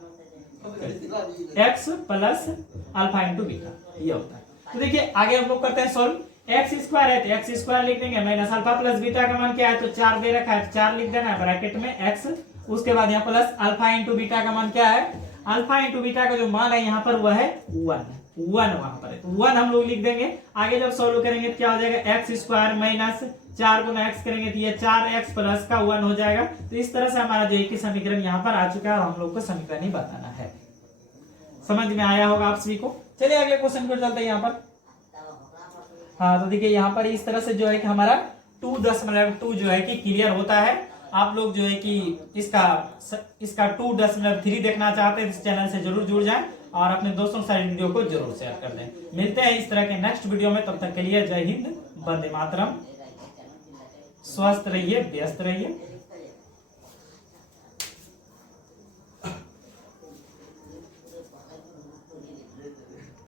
x plus alpha into beta, ये होता है। तो देखिए आगे हम लोग करते हैं सॉल्व। एक्स स्क्वायर है तो एक्स स्क्वायर लिख देंगे, माइनस अल्फा प्लस बीटा का मान क्या है? तो 4 दे रखा है, 4 लिख देना है ब्रैकेट में एक्स। उसके बाद यहाँ प्लस अल्फा इंटू बीटा का मान क्या है? अल्फा इंटू बीटा का जो मान है यहाँ पर वह है 1 वहां पर है, तो 1 हम लोग लिख देंगे। आगे जब सॉल्व करेंगे तो क्या हो जाएगा? एक्स स्क्वायर माइनस 4 गुना एक्स करेंगे तो ये 4x प्लस का 1 हो जाएगा। तो इस तरह से हमारा जो एक ही समीकरण यहाँ पर आ चुका है और हम लोग को समीकरण ही बताना है। समझ में आया होगा आप सभी को। चलिए अगले क्वेश्चन पर चलते हैं यहाँ पर। हाँ तो देखिए यहाँ पर इस तरह से जो है कि हमारा 2.2 जो है कि क्लियर होता है। आप लोग जो है कि इसका 2.3 देखना चाहते हैं इस चैनल से जरूर जुड़ जाएं और अपने दोस्तों के साथ वीडियो को जरूर शेयर कर दें। मिलते हैं इस तरह के नेक्स्ट वीडियो में, तब तक के लिए जय हिंद, वंदे मातरम। स्वस्थ रहिए, व्यस्त रहिए।